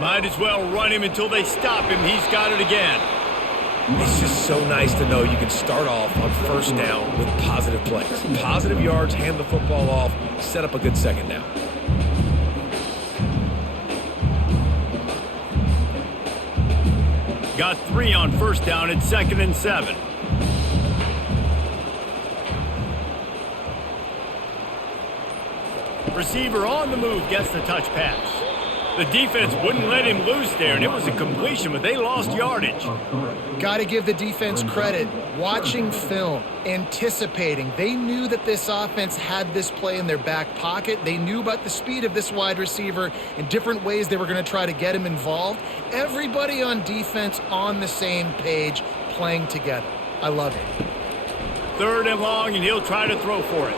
Might as well run him until they stop him. He's got it again. It's just so nice to know you can start off on first down with positive plays. Positive yards, hand the football off, set up a good second down. Got 3 on first down at 2nd and 7. Receiver on the move gets the touch pass. The defense wouldn't let him loose there, and it was a completion, but they lost yardage. Got to give the defense credit. Watching film, anticipating. They knew that this offense had this play in their back pocket. They knew about the speed of this wide receiver and different ways they were going to try to get him involved. Everybody on defense on the same page, playing together. I love it. 3rd and long, and he'll try to throw for it.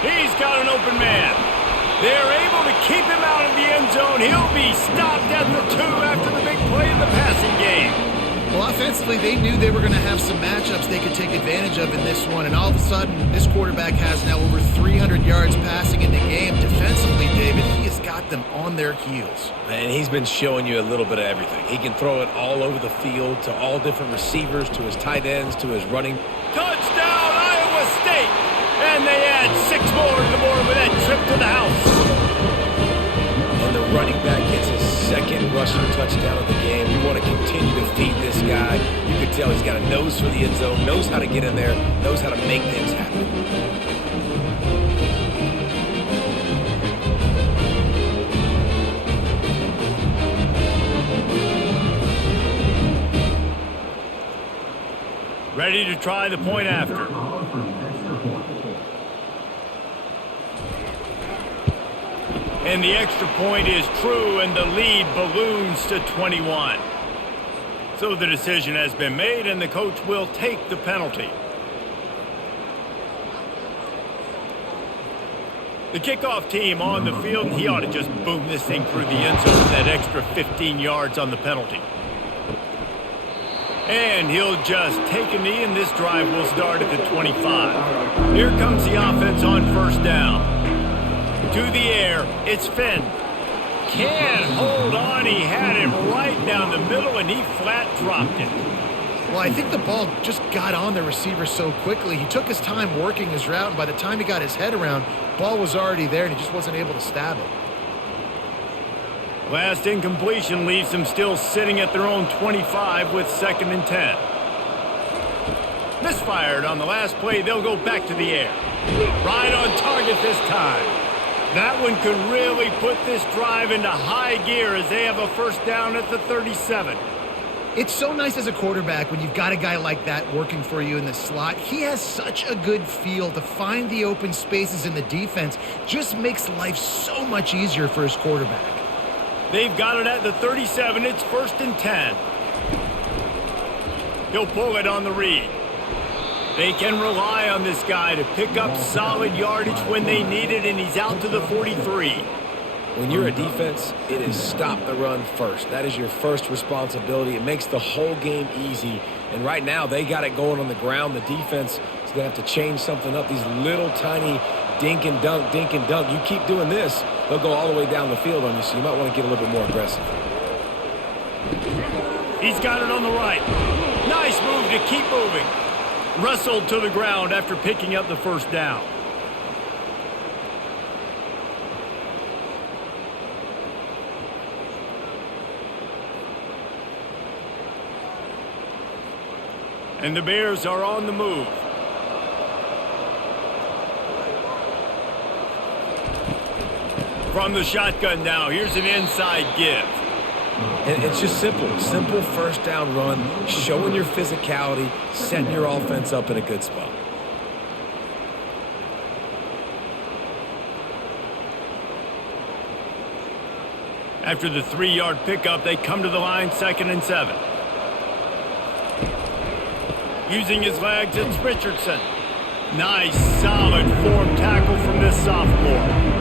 He's got an open man. They're able to keep him out of the end zone. He'll be stopped at the 2 after the big play in the passing game. Well, offensively, they knew they were going to have some matchups they could take advantage of in this one, and all of a sudden, this quarterback has now over 300 yards passing in the game. Defensively, David, he has got them on their heels. And he's been showing you a little bit of everything. He can throw it all over the field to all different receivers, to his tight ends, to his running. Touchdown, Iowa 8. And they add 6 more to the board with that trip to the house. And the running back gets his second rushing touchdown of the game. You want to continue to feed this guy. You can tell he's got a nose for the end zone, knows how to get in there, knows how to make things happen. Ready to try the point after. And the extra point is true, and the lead balloons to 21. So the decision has been made, and the coach will take the penalty. The kickoff team on the field, he ought to just boom this thing through the end zone with that extra 15 yards on the penalty. And he'll just take a knee, and this drive will start at the 25. Here comes the offense on first down. To the air, it's Finn. Can't hold on. He had it right down the middle, and he flat dropped it. Well, I think the ball just got on the receiver so quickly. He took his time working his route, and by the time he got his head around, ball was already there, and he just wasn't able to stab it. Last incompletion leaves them still sitting at their own 25 with 2nd and 10. Misfired on the last play. They'll go back to the air. Right on target this time. That one could really put this drive into high gear as they have a first down at the 37. It's so nice as a quarterback when you've got a guy like that working for you in the slot. He has such a good feel to find the open spaces in the defense. Just makes life so much easier for his quarterback. They've got it at the 37. It's 1st and 10. He'll pull it on the read. They can rely on this guy to pick up solid yardage when they need it, and he's out to the 43. When you're a defense, it is stop the run first. That is your first responsibility. It makes the whole game easy. And right now, they got it going on the ground. The defense is going to have to change something up. These little tiny dink and dunk, dink and dunk. You keep doing this, they'll go all the way down the field on you, so you might want to get a little bit more aggressive. He's got it on the right. Nice move to keep moving. Wrestled to the ground after picking up the first down. And the Bears are on the move. From the shotgun now, here's an inside give. And it's just simple first down run, showing your physicality, setting your offense up in a good spot. After the 3-yard pickup, they come to the line 2nd and 7. Using his legs, it's Richardson. Nice, solid form tackle from this sophomore.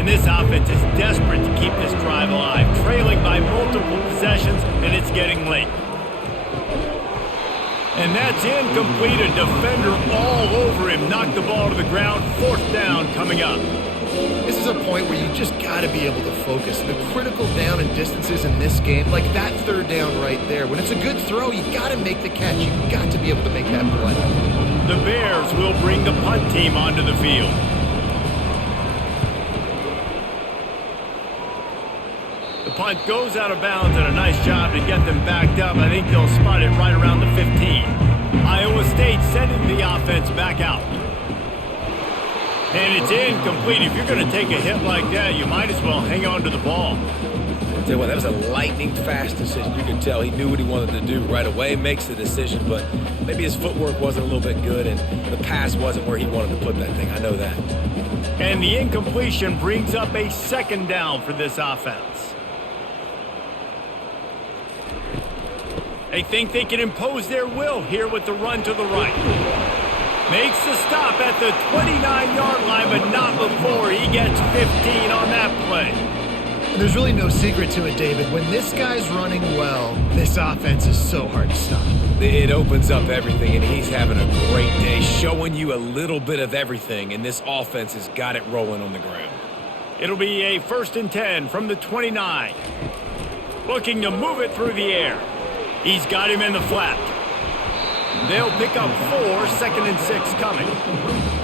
And this offense is desperate to keep this drive alive, trailing by multiple possessions, and it's getting late. And that's incomplete. A defender all over him. Knocked the ball to the ground. 4th down coming up. This is a point where you just got to be able to focus. The critical down and distances in this game, like that 3rd down right there. When it's a good throw, you got to make the catch. You got to be able to make that play. The Bears will bring the punt team onto the field. The punt goes out of bounds, and a nice job to get them backed up. I think they'll spot it right around the 15. Iowa State sending the offense back out. And it's incomplete. If you're going to take a hit like that, you might as well hang on to the ball. I'll tell you what, that was a lightning-fast decision. You could tell he knew what he wanted to do right away, makes the decision, but maybe his footwork wasn't a little bit good, and the pass wasn't where he wanted to put that thing. I know that. And the incompletion brings up a 2nd down for this offense. They think they can impose their will here with the run to the right. Makes the stop at the 29-yard line, but not before he gets 15 on that play. There's really no secret to it, David. When this guy's running well, this offense is so hard to stop. It opens up everything, and he's having a great day, showing you a little bit of everything, and this offense has got it rolling on the ground. It'll be a 1st and 10 from the 29. Looking to move it through the air. He's got him in the flat. They'll pick up 4, 2nd and 6 coming.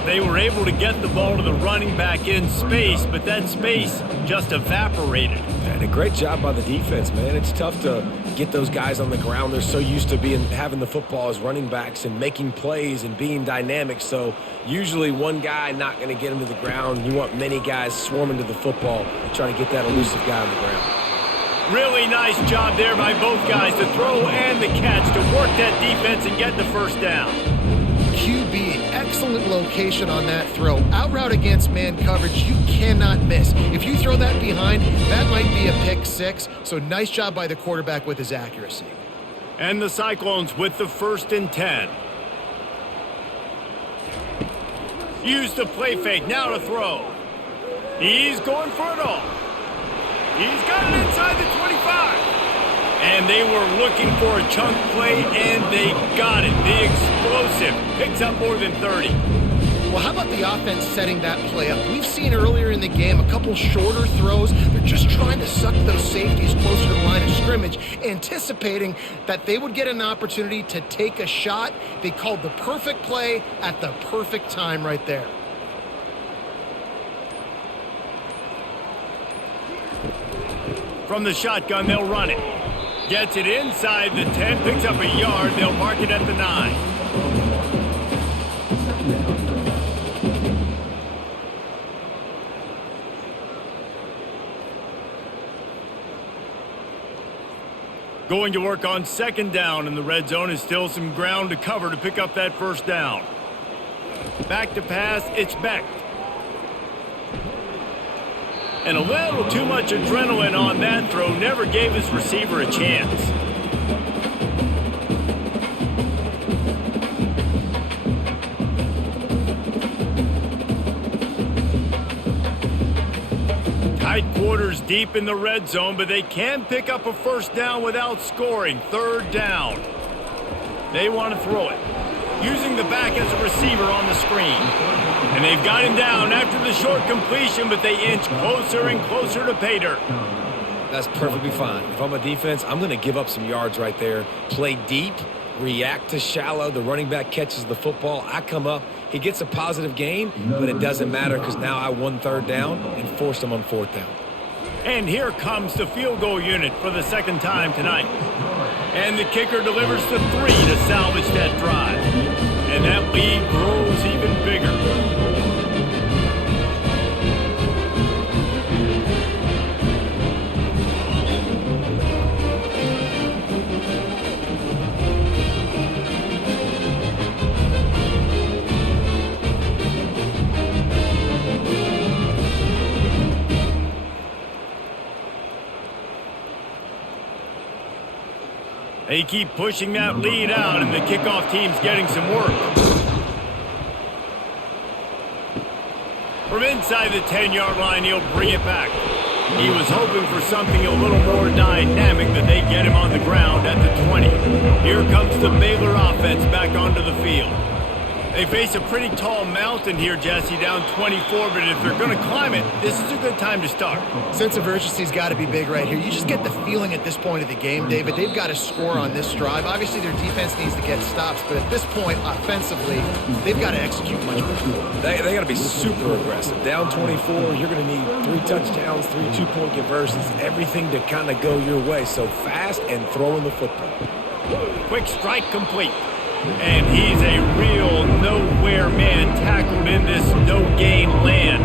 They were able to get the ball to the running back in space, but that space just evaporated. And a great job by the defense, man. It's tough to get those guys on the ground. They're so used to having the football as running backs and making plays and being dynamic. So usually one guy not going to get him to the ground. You want many guys swarming to the football, trying to get that elusive guy on the ground. Really nice job there by both guys, the throw and the catch, to work that defense and get the first down. QB, excellent location on that throw. Out route against man coverage, you cannot miss. If you throw that behind, that might be a pick 6. So nice job by the quarterback with his accuracy. And the Cyclones with the 1st and 10. Use the play fake, now to throw. He's going for it all. He's got it inside the 25. And they were looking for a chunk play, and they got it. The explosive picks up more than 30. Well, how about the offense setting that play up? We've seen earlier in the game a couple shorter throws. They're just trying to suck those safeties closer to the line of scrimmage, anticipating that they would get an opportunity to take a shot. They called the perfect play at the perfect time right there. From the shotgun, they'll run it. Gets it inside the 10, picks up a yard. They'll mark it at the 9. Going to work on 2nd down in the red zone, is still some ground to cover to pick up that 1st down. Back to pass, it's Beck. And a little too much adrenaline on that throw, never gave his receiver a chance. Tight quarters deep in the red zone, but they can pick up a 1st down without scoring. 3rd down. They want to throw it, using the back as a receiver on the screen. And they've got him down after the short completion, but they inch closer and closer to pay dirt. That's perfectly fine. If I'm a defense, I'm going to give up some yards right there. Play deep, react to shallow. The running back catches the football. I come up. He gets a positive gain, but it doesn't matter because now I won 3rd down and forced him on 4th down. And here comes the field goal unit for the 2nd time tonight. And the kicker delivers the 3 to salvage that drive. And that lead grows even bigger. They keep pushing that lead out, and the kickoff team's getting some work. From inside the 10-yard line, he'll bring it back. He was hoping for something a little more dynamic, but they get him on the ground at the 20. Here comes the Baylor offense back onto the field. They face a pretty tall mountain here, Jesse, down 24, but if they're going to climb it, this is a good time to start. Sense of urgency's got to be big right here. You just get the feeling at this point of the game, David, they've got to score on this drive. Obviously, their defense needs to get stops, but at this point, offensively, they've got to execute much better. They got to be super aggressive. Down 24, you're going to need 3 touchdowns, 3 two-point conversions, everything to kind of go your way. So fast and throwing the football. Quick strike complete. And he's a real nowhere man, tackled in this no-gain land.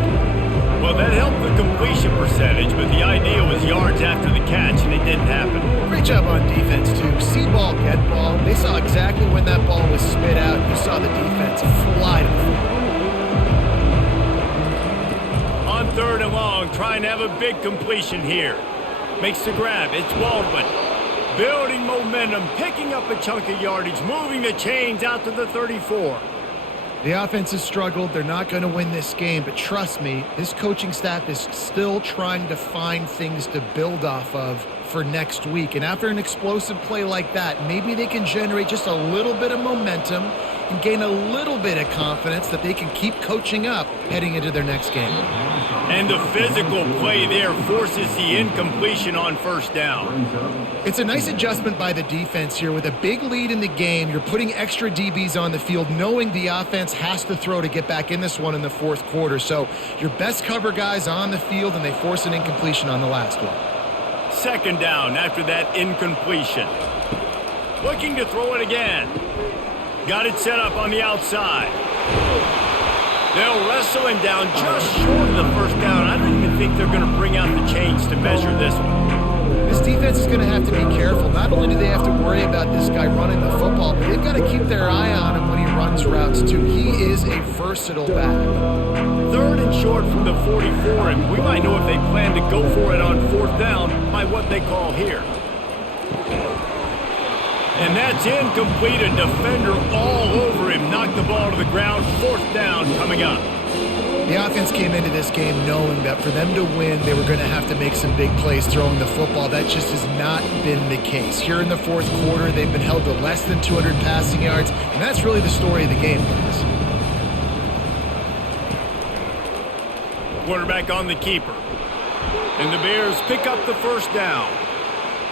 Well, that helped the completion percentage, but the idea was yards after the catch, and it didn't happen. Great job on defense, too. See ball, get ball. They saw exactly when that ball was spit out. You saw the defense fly to the football. On 3rd and long, trying to have a big completion here. Makes the grab. It's Baldwin. Building momentum, picking up a chunk of yardage, moving the chains out to the 34. The offense has struggled. They're not going to win this game, but trust me, this coaching staff is still trying to find things to build off of for next week. And after an explosive play like that, maybe they can generate just a little bit of momentum and gain a little bit of confidence that they can keep coaching up heading into their next game. And the physical play there forces the incompletion on first down. It's a nice adjustment by the defense here. With a big lead in the game, you're putting extra DBs on the field, knowing the offense has to throw to get back in this one in the fourth quarter. So your best cover guys on the field, and they force an incompletion on the last one. Second down after that incompletion. Looking to throw it again. Got it set up on the outside. They'll wrestle him down just short of the first down. I don't even think they're going to bring out the chains to measure this one. This defense is going to have to be careful. Not only do they have to worry about this guy running the football, but they've got to keep their eye on him when he runs routes too. He is a versatile back. Third and short from the 44, and we might know if they plan to go for it on fourth down by what they call here. And that's incomplete. A defender all over him. Knocked the ball to the ground. Fourth down coming up. The offense came into this game knowing that for them to win, they were going to have to make some big plays throwing the football. That just has not been the case. Here in the fourth quarter, they've been held to less than 200 passing yards, and that's really the story of the game, guys. Quarterback on the keeper. And the Bears pick up the first down.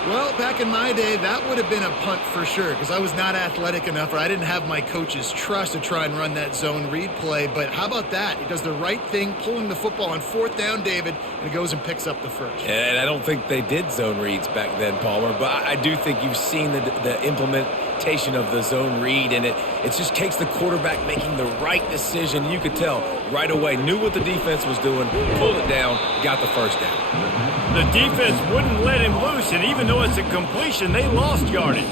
Well, back in my day, that would have been a punt for sure because I was not athletic enough or I didn't have my coach's trust to try and run that zone read play. But how about that? He does the right thing, pulling the football on fourth down, David, and goes and picks up the first. And I don't think they did zone reads back then, Palmer, but I do think you've seen the implementation of the zone read, and it just takes the quarterback making the right decision. You could tell right away, knew what the defense was doing, pulled it down, got the first down. The defense wouldn't let him loose, and even though it's a completion, they lost yardage.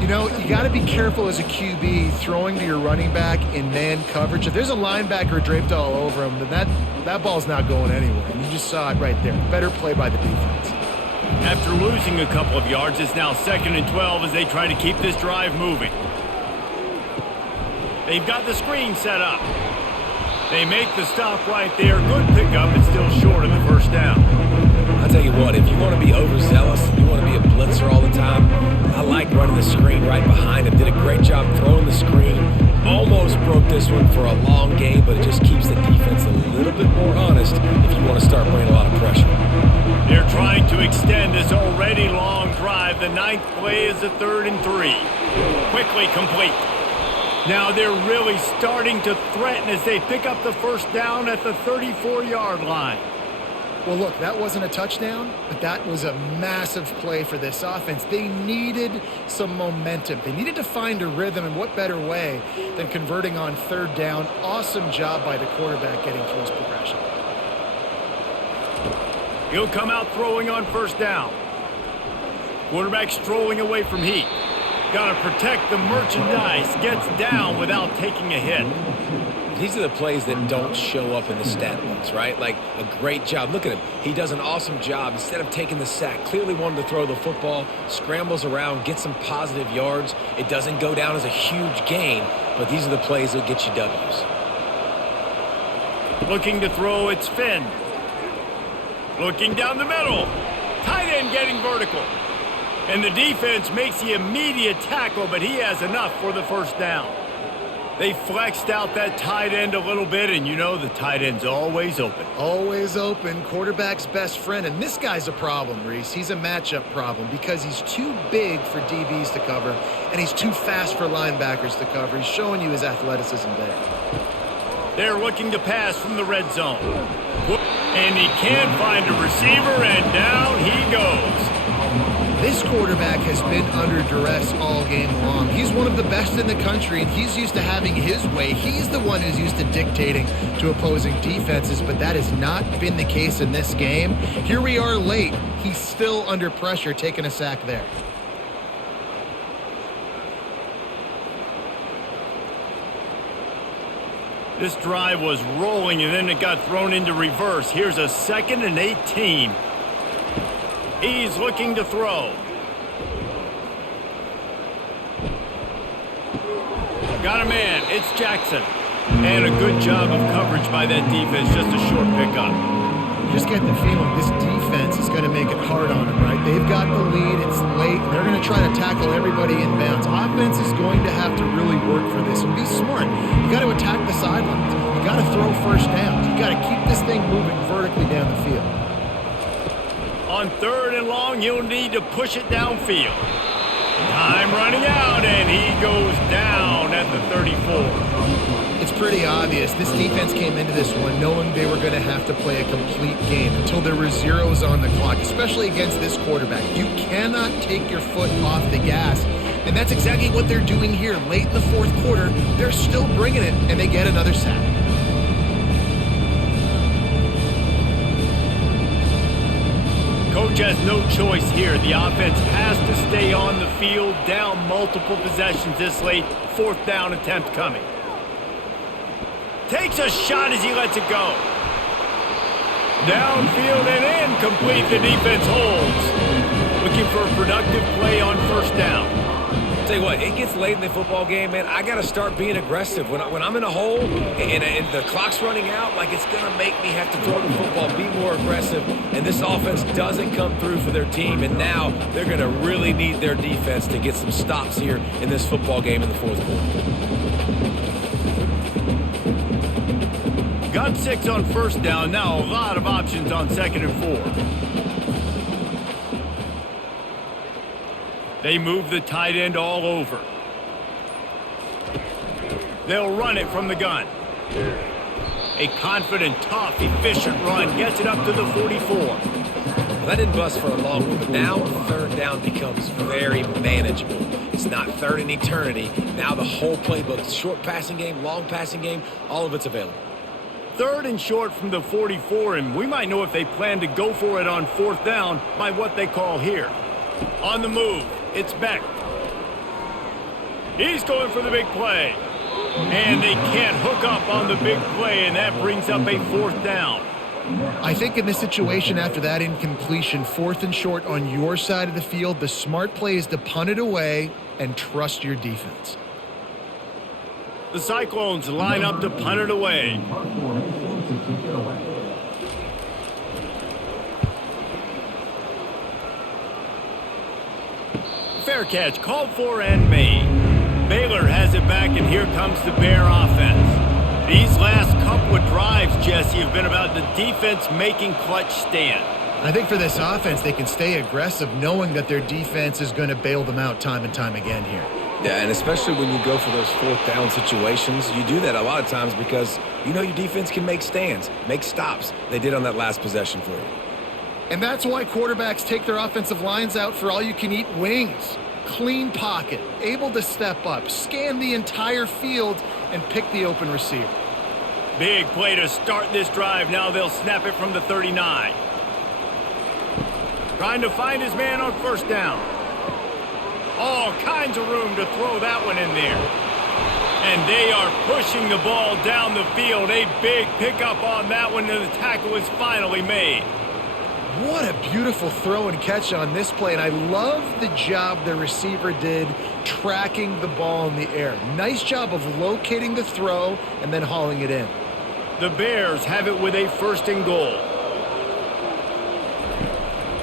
You know, you got to be careful as a QB throwing to your running back in man coverage. If there's a linebacker draped all over him, then that ball's not going anywhere. And you just saw it right there. Better play by the defense. After losing a couple of yards, it's now 2nd and 12 as they try to keep this drive moving. They've got the screen set up. They make the stop right there. Good pickup. It's still short of the first down. I'll tell you what, if you want to be overzealous, you want to be a blitzer all the time, I like running the screen right behind him. Did a great job throwing the screen. Almost broke this one for a long game, but it just keeps the defense a little bit more honest if you want to start bringing a lot of pressure. They're trying to extend this already long drive. The 9th play is a 3rd and 3. Quickly complete. Now they're really starting to threaten as they pick up the first down at the 34-yard line. Well, look, that wasn't a touchdown, but that was a massive play for this offense. They needed some momentum. They needed to find a rhythm, and what better way than converting on 3rd down. Awesome job by the quarterback getting through his progression. He'll come out throwing on first down. Quarterback strolling away from heat. Got to protect the merchandise. Gets down without taking a hit. These are the plays that don't show up in the stat books, right? Like a great job. Look at him. He does an awesome job. Instead of taking the sack, clearly wanted to throw the football, scrambles around, gets some positive yards. It doesn't go down as a huge gain, but these are the plays that get you W's. Looking to throw, it's Finn. Looking down the middle. Tight end getting vertical. And the defense makes the immediate tackle, but he has enough for the first down. They flexed out that tight end a little bit, and you know the tight end's always open. Always open, quarterback's best friend. And this guy's a problem, Reese. He's a matchup problem because he's too big for DBs to cover, and he's too fast for linebackers to cover. He's showing you his athleticism there. They're looking to pass from the red zone. And he can't find a receiver, and down he goes. This quarterback has been under duress all game long. He's one of the best in the country, and he's used to having his way. He's the one who's used to dictating to opposing defenses, but that has not been the case in this game. Here we are late. He's still under pressure, taking a sack there. This drive was rolling, and then it got thrown into reverse. Here's a 2nd and 18. He's looking to throw. Got a man. It's Jackson. And a good job of coverage by that defense. Just a short pickup. just get the feeling this defense is going to make it hard on them, right? They've got the lead. It's late. And they're going to try to tackle everybody in bounds. Offense is going to have to really work for this and be smart. You got to attack the sidelines. You got to throw first downs. You got to keep this thing moving vertically down the field. On 3rd and long, you'll need to push it downfield. Time running out, and he goes down at the 34. It's pretty obvious. This defense came into this one knowing they were going to have to play a complete game until there were zeros on the clock, especially against this quarterback. You cannot take your foot off the gas, and that's exactly what they're doing here. Late in the 4th quarter, they're still bringing it, and they get another sack. Coach has no choice here. The offense has to stay on the field, down multiple possessions this late. 4th down attempt coming. Takes a shot as he lets it go. Downfield and incomplete. The defense holds. Looking for a productive play on 1st down. Tell you what, it gets late in the football game, man. I got to start being aggressive. When I'm in a hole and the clock's running out, like it's going to make me have to throw the football, be more aggressive. And this offense doesn't come through for their team. And now they're going to really need their defense to get some stops here in this football game in the 4th quarter. Got 6 on 1st down. Now a lot of options on 2nd and 4. They move the tight end all over. They'll run it from the gun. A confident, tough, efficient run gets it up to the 44. Well, that didn't bust for a long one, but now 3rd down becomes very manageable. It's not 3rd and eternity. Now the whole playbook, short passing game, long passing game, all of it's available. 3rd and short from the 44, and we might know if they plan to go for it on 4th down by what they call here. On the move, it's Beck. He's going for the big play. And they can't hook up on the big play, and that brings up a 4th down. I think in this situation after that incompletion, 4th and short on your side of the field, the smart play is to punt it away and trust your defense. The Cyclones line up to punt it away. Fair catch called for and made. Baylor has it back, and here comes the Bear offense. These last couple of drives, Jesse, have been about the defense making clutch stand. I think for this offense, they can stay aggressive knowing that their defense is going to bail them out time and time again here. Yeah, and especially when you go for those 4th down situations, you do that a lot of times because you know your defense can make stands, make stops. They did on that last possession for you. And that's why quarterbacks take their offensive lines out for all-you-can-eat wings. Clean pocket, able to step up, scan the entire field, and pick the open receiver. Big play to start this drive. Now they'll snap it from the 39. Trying to find his man on 1st down. All kinds of room to throw that one in there. And they are pushing the ball down the field. A big pickup on that one, and the tackle is finally made. What a beautiful throw and catch on this play, and I love the job the receiver did tracking the ball in the air. Nice job of locating the throw and then hauling it in. The Bears have it with a 1st and goal.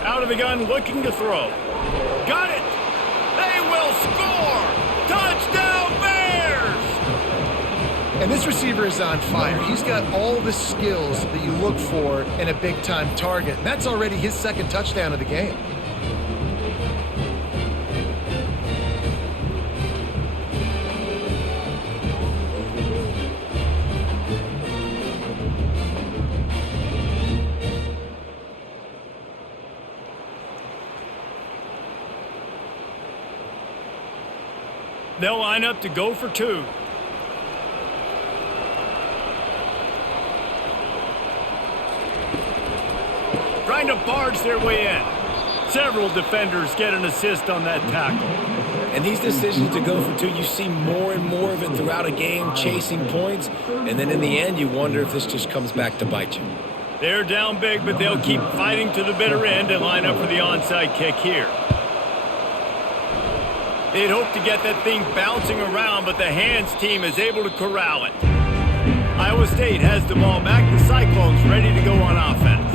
Out of the gun, looking to throw. Got it! They will score! Touchdown, Bears! And this receiver is on fire. He's got all the skills that you look for in a big-time target. That's already his 2nd touchdown of the game. They'll line up to go for 2. Trying to barge their way in. Several defenders get an assist on that tackle. And these decisions to go for 2, you see more and more of it throughout a game, chasing points. And then in the end, you wonder if this just comes back to bite you. They're down big, but they'll keep fighting to the bitter end and line up for the onside kick here. They'd hope to get that thing bouncing around, but the hands team is able to corral it. Iowa State has the ball back. The Cyclones ready to go on offense.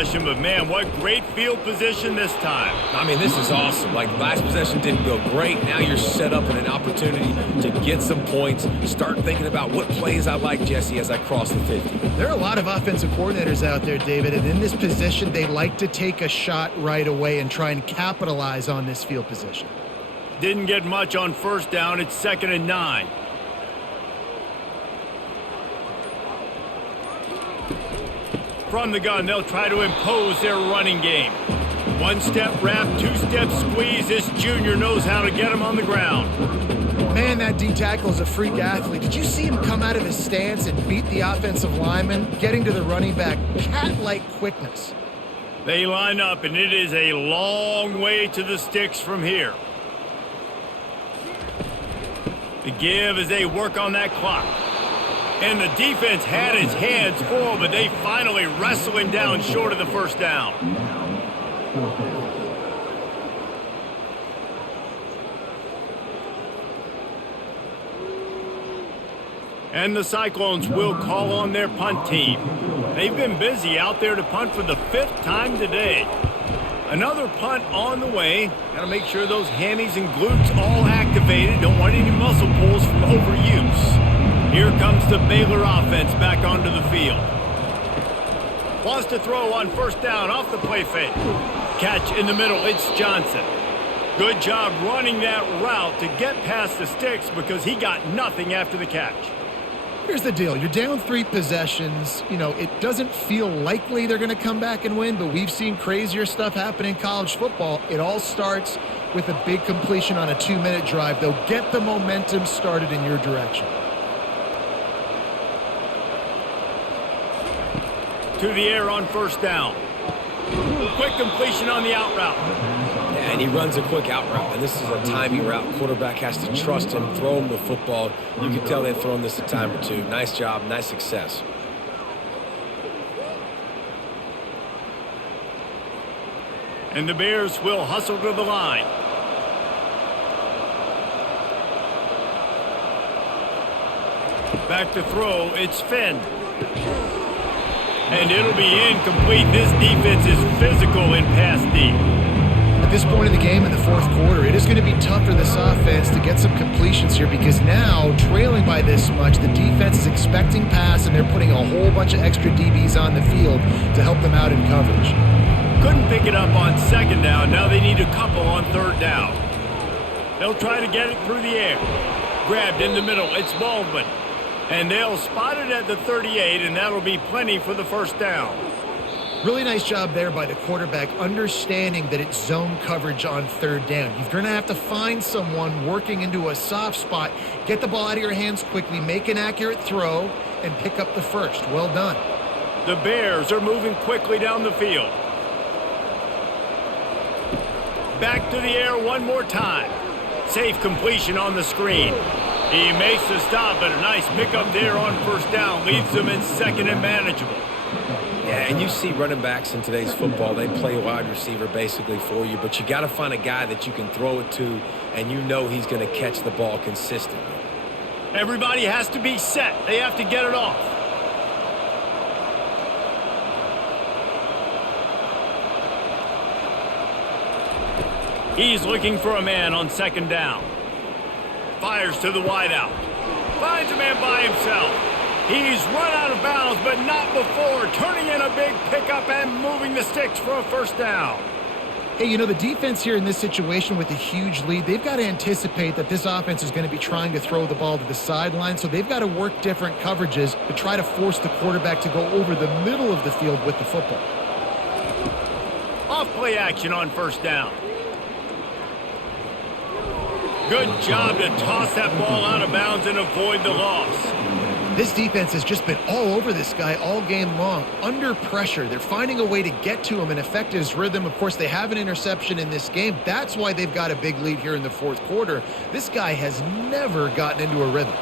possession, but man, what great field position this time. I mean, this is awesome. Like, last possession didn't go great. Now you're set up in an opportunity to get some points. Start thinking about what plays I like, Jesse, as I cross the 50. There are a lot of offensive coordinators out there, David, and in this position, they like to take a shot right away and try and capitalize on this field position. Didn't get much on first down. It's 2nd and 9. From the gun, they'll try to impose their running game. One-step wrap, two-step squeeze. This junior knows how to get him on the ground. Man, that D tackle is a freak athlete. Did you see him come out of his stance and beat the offensive lineman, getting to the running back? Cat-like quickness. They line up, and it is a long way to the sticks from here. The give as they work on that clock. And the defense had his hands full, but they finally wrestle him down short of the first down. And the Cyclones will call on their punt team. They've been busy out there to punt for the 5th time today. Another punt on the way. Got to make sure those hammies and glutes all activated. Don't want any muscle pulls from overuse. Here comes the Baylor offense back onto the field. Wants to throw on first down off the play fake. Catch in the middle, it's Johnson. Good job running that route to get past the sticks because he got nothing after the catch. Here's the deal. You're down 3 possessions. You know, it doesn't feel likely they're going to come back and win, but we've seen crazier stuff happen in college football. It all starts with a big completion on a 2-minute drive. They'll get the momentum started in your direction. To the air on first down. Quick completion on the out route. Yeah, and he runs a quick out route, and this is a timing route. Quarterback has to trust him, throw him the football. You can tell they've thrown this a time or two. Nice job, nice success. And the Bears will hustle to the line. Back to throw, it's Finn. And it'll be incomplete. This defense is physical in pass deep. At this point in the game in the 4th quarter, it is going to be tough for this offense to get some completions here because now, trailing by this much, the defense is expecting pass and they're putting a whole bunch of extra DBs on the field to help them out in coverage. Couldn't pick it up on 2nd down. Now they need a couple on 3rd down. They'll try to get it through the air. Grabbed in the middle. It's Baldwin. And they'll spot it at the 38, and that'll be plenty for the first down. Really nice job there by the quarterback, understanding that it's zone coverage on 3rd down. You're going to have to find someone working into a soft spot, get the ball out of your hands quickly, make an accurate throw, and pick up the first. Well done. The Bears are moving quickly down the field. Back to the air one more time. Safe completion on the screen. He makes the stop, but a nice pickup there on first down. Leaves them in 2nd and manageable. Yeah, and you see running backs in today's football, they play wide receiver basically for you, but you got to find a guy that you can throw it to, and you know he's going to catch the ball consistently. Everybody has to be set. They have to get it off. He's looking for a man on 2nd down. Fires to the wideout. Finds a man by himself. He's run out of bounds, but not before. Turning in a big pickup and moving the sticks for a first down. Hey, you know, the defense here in this situation with a huge lead, they've got to anticipate that this offense is going to be trying to throw the ball to the sideline, so they've got to work different coverages to try to force the quarterback to go over the middle of the field with the football. Off play action on first down. Good job to toss that ball out of bounds and avoid the loss. This defense has just been all over this guy all game long. Under pressure, they're finding a way to get to him and affect his rhythm. Of course, they have an interception in this game. That's why they've got a big lead here in the 4th quarter. This guy has never gotten into a rhythm.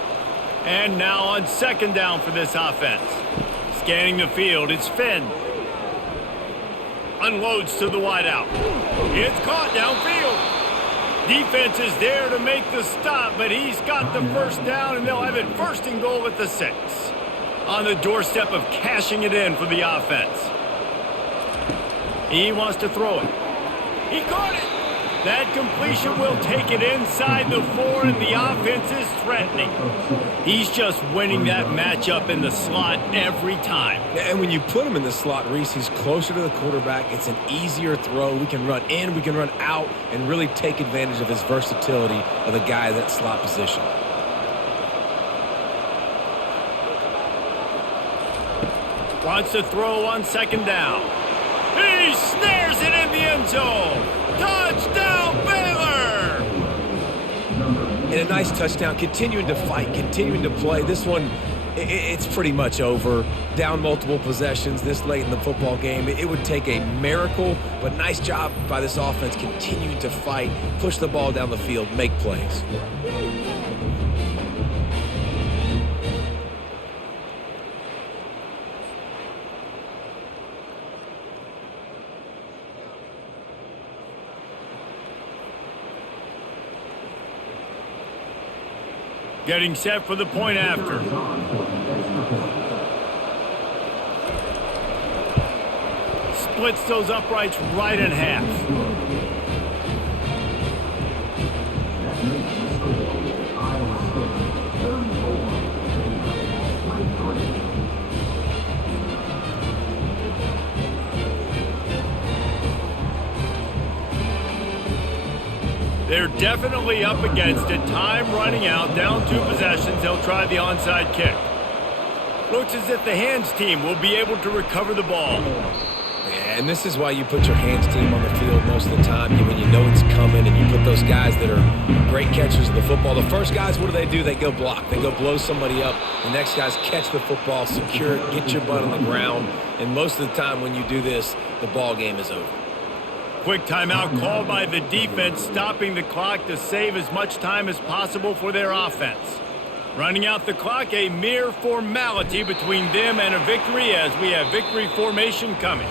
And now on 2nd down for this offense. Scanning the field, it's Finn. Unloads to the wideout. It's caught downfield. Defense is there to make the stop, but he's got the first down, and they'll have it 1st and goal at the 6. On the doorstep of cashing it in for the offense. He wants to throw it. He caught it. That completion will take it inside the 4, and the offense is threatening. He's just winning that matchup in the slot every time. Yeah, and when you put him in the slot, Reese, he's closer to the quarterback. It's an easier throw. We can run in, we can run out, and really take advantage of his versatility of the guy in that slot position. Wants to throw on 2nd down. He snares it in the end zone. Touchdown, Baylor! And a nice touchdown, continuing to fight, continuing to play. This one, it's pretty much over. Down multiple possessions this late in the football game. It would take a miracle, but nice job by this offense continuing to fight, push the ball down the field, make plays. Getting set for the point after. Splits those uprights right in half. They're definitely up against it. Time running out. Down 2 possessions. They'll try the onside kick. Looks as if the hands team will be able to recover the ball. Yeah, and this is why you put your hands team on the field most of the time. When you know it's coming and you put those guys that are great catchers of the football. The first guys, what do? They go block. They go blow somebody up. The next guys catch the football, secure it, get your butt on the ground. And most of the time when you do this, the ball game is over. Quick timeout called by the defense, stopping the clock to save as much time as possible for their offense. Running out the clock, a mere formality between them and a victory as we have victory formation coming.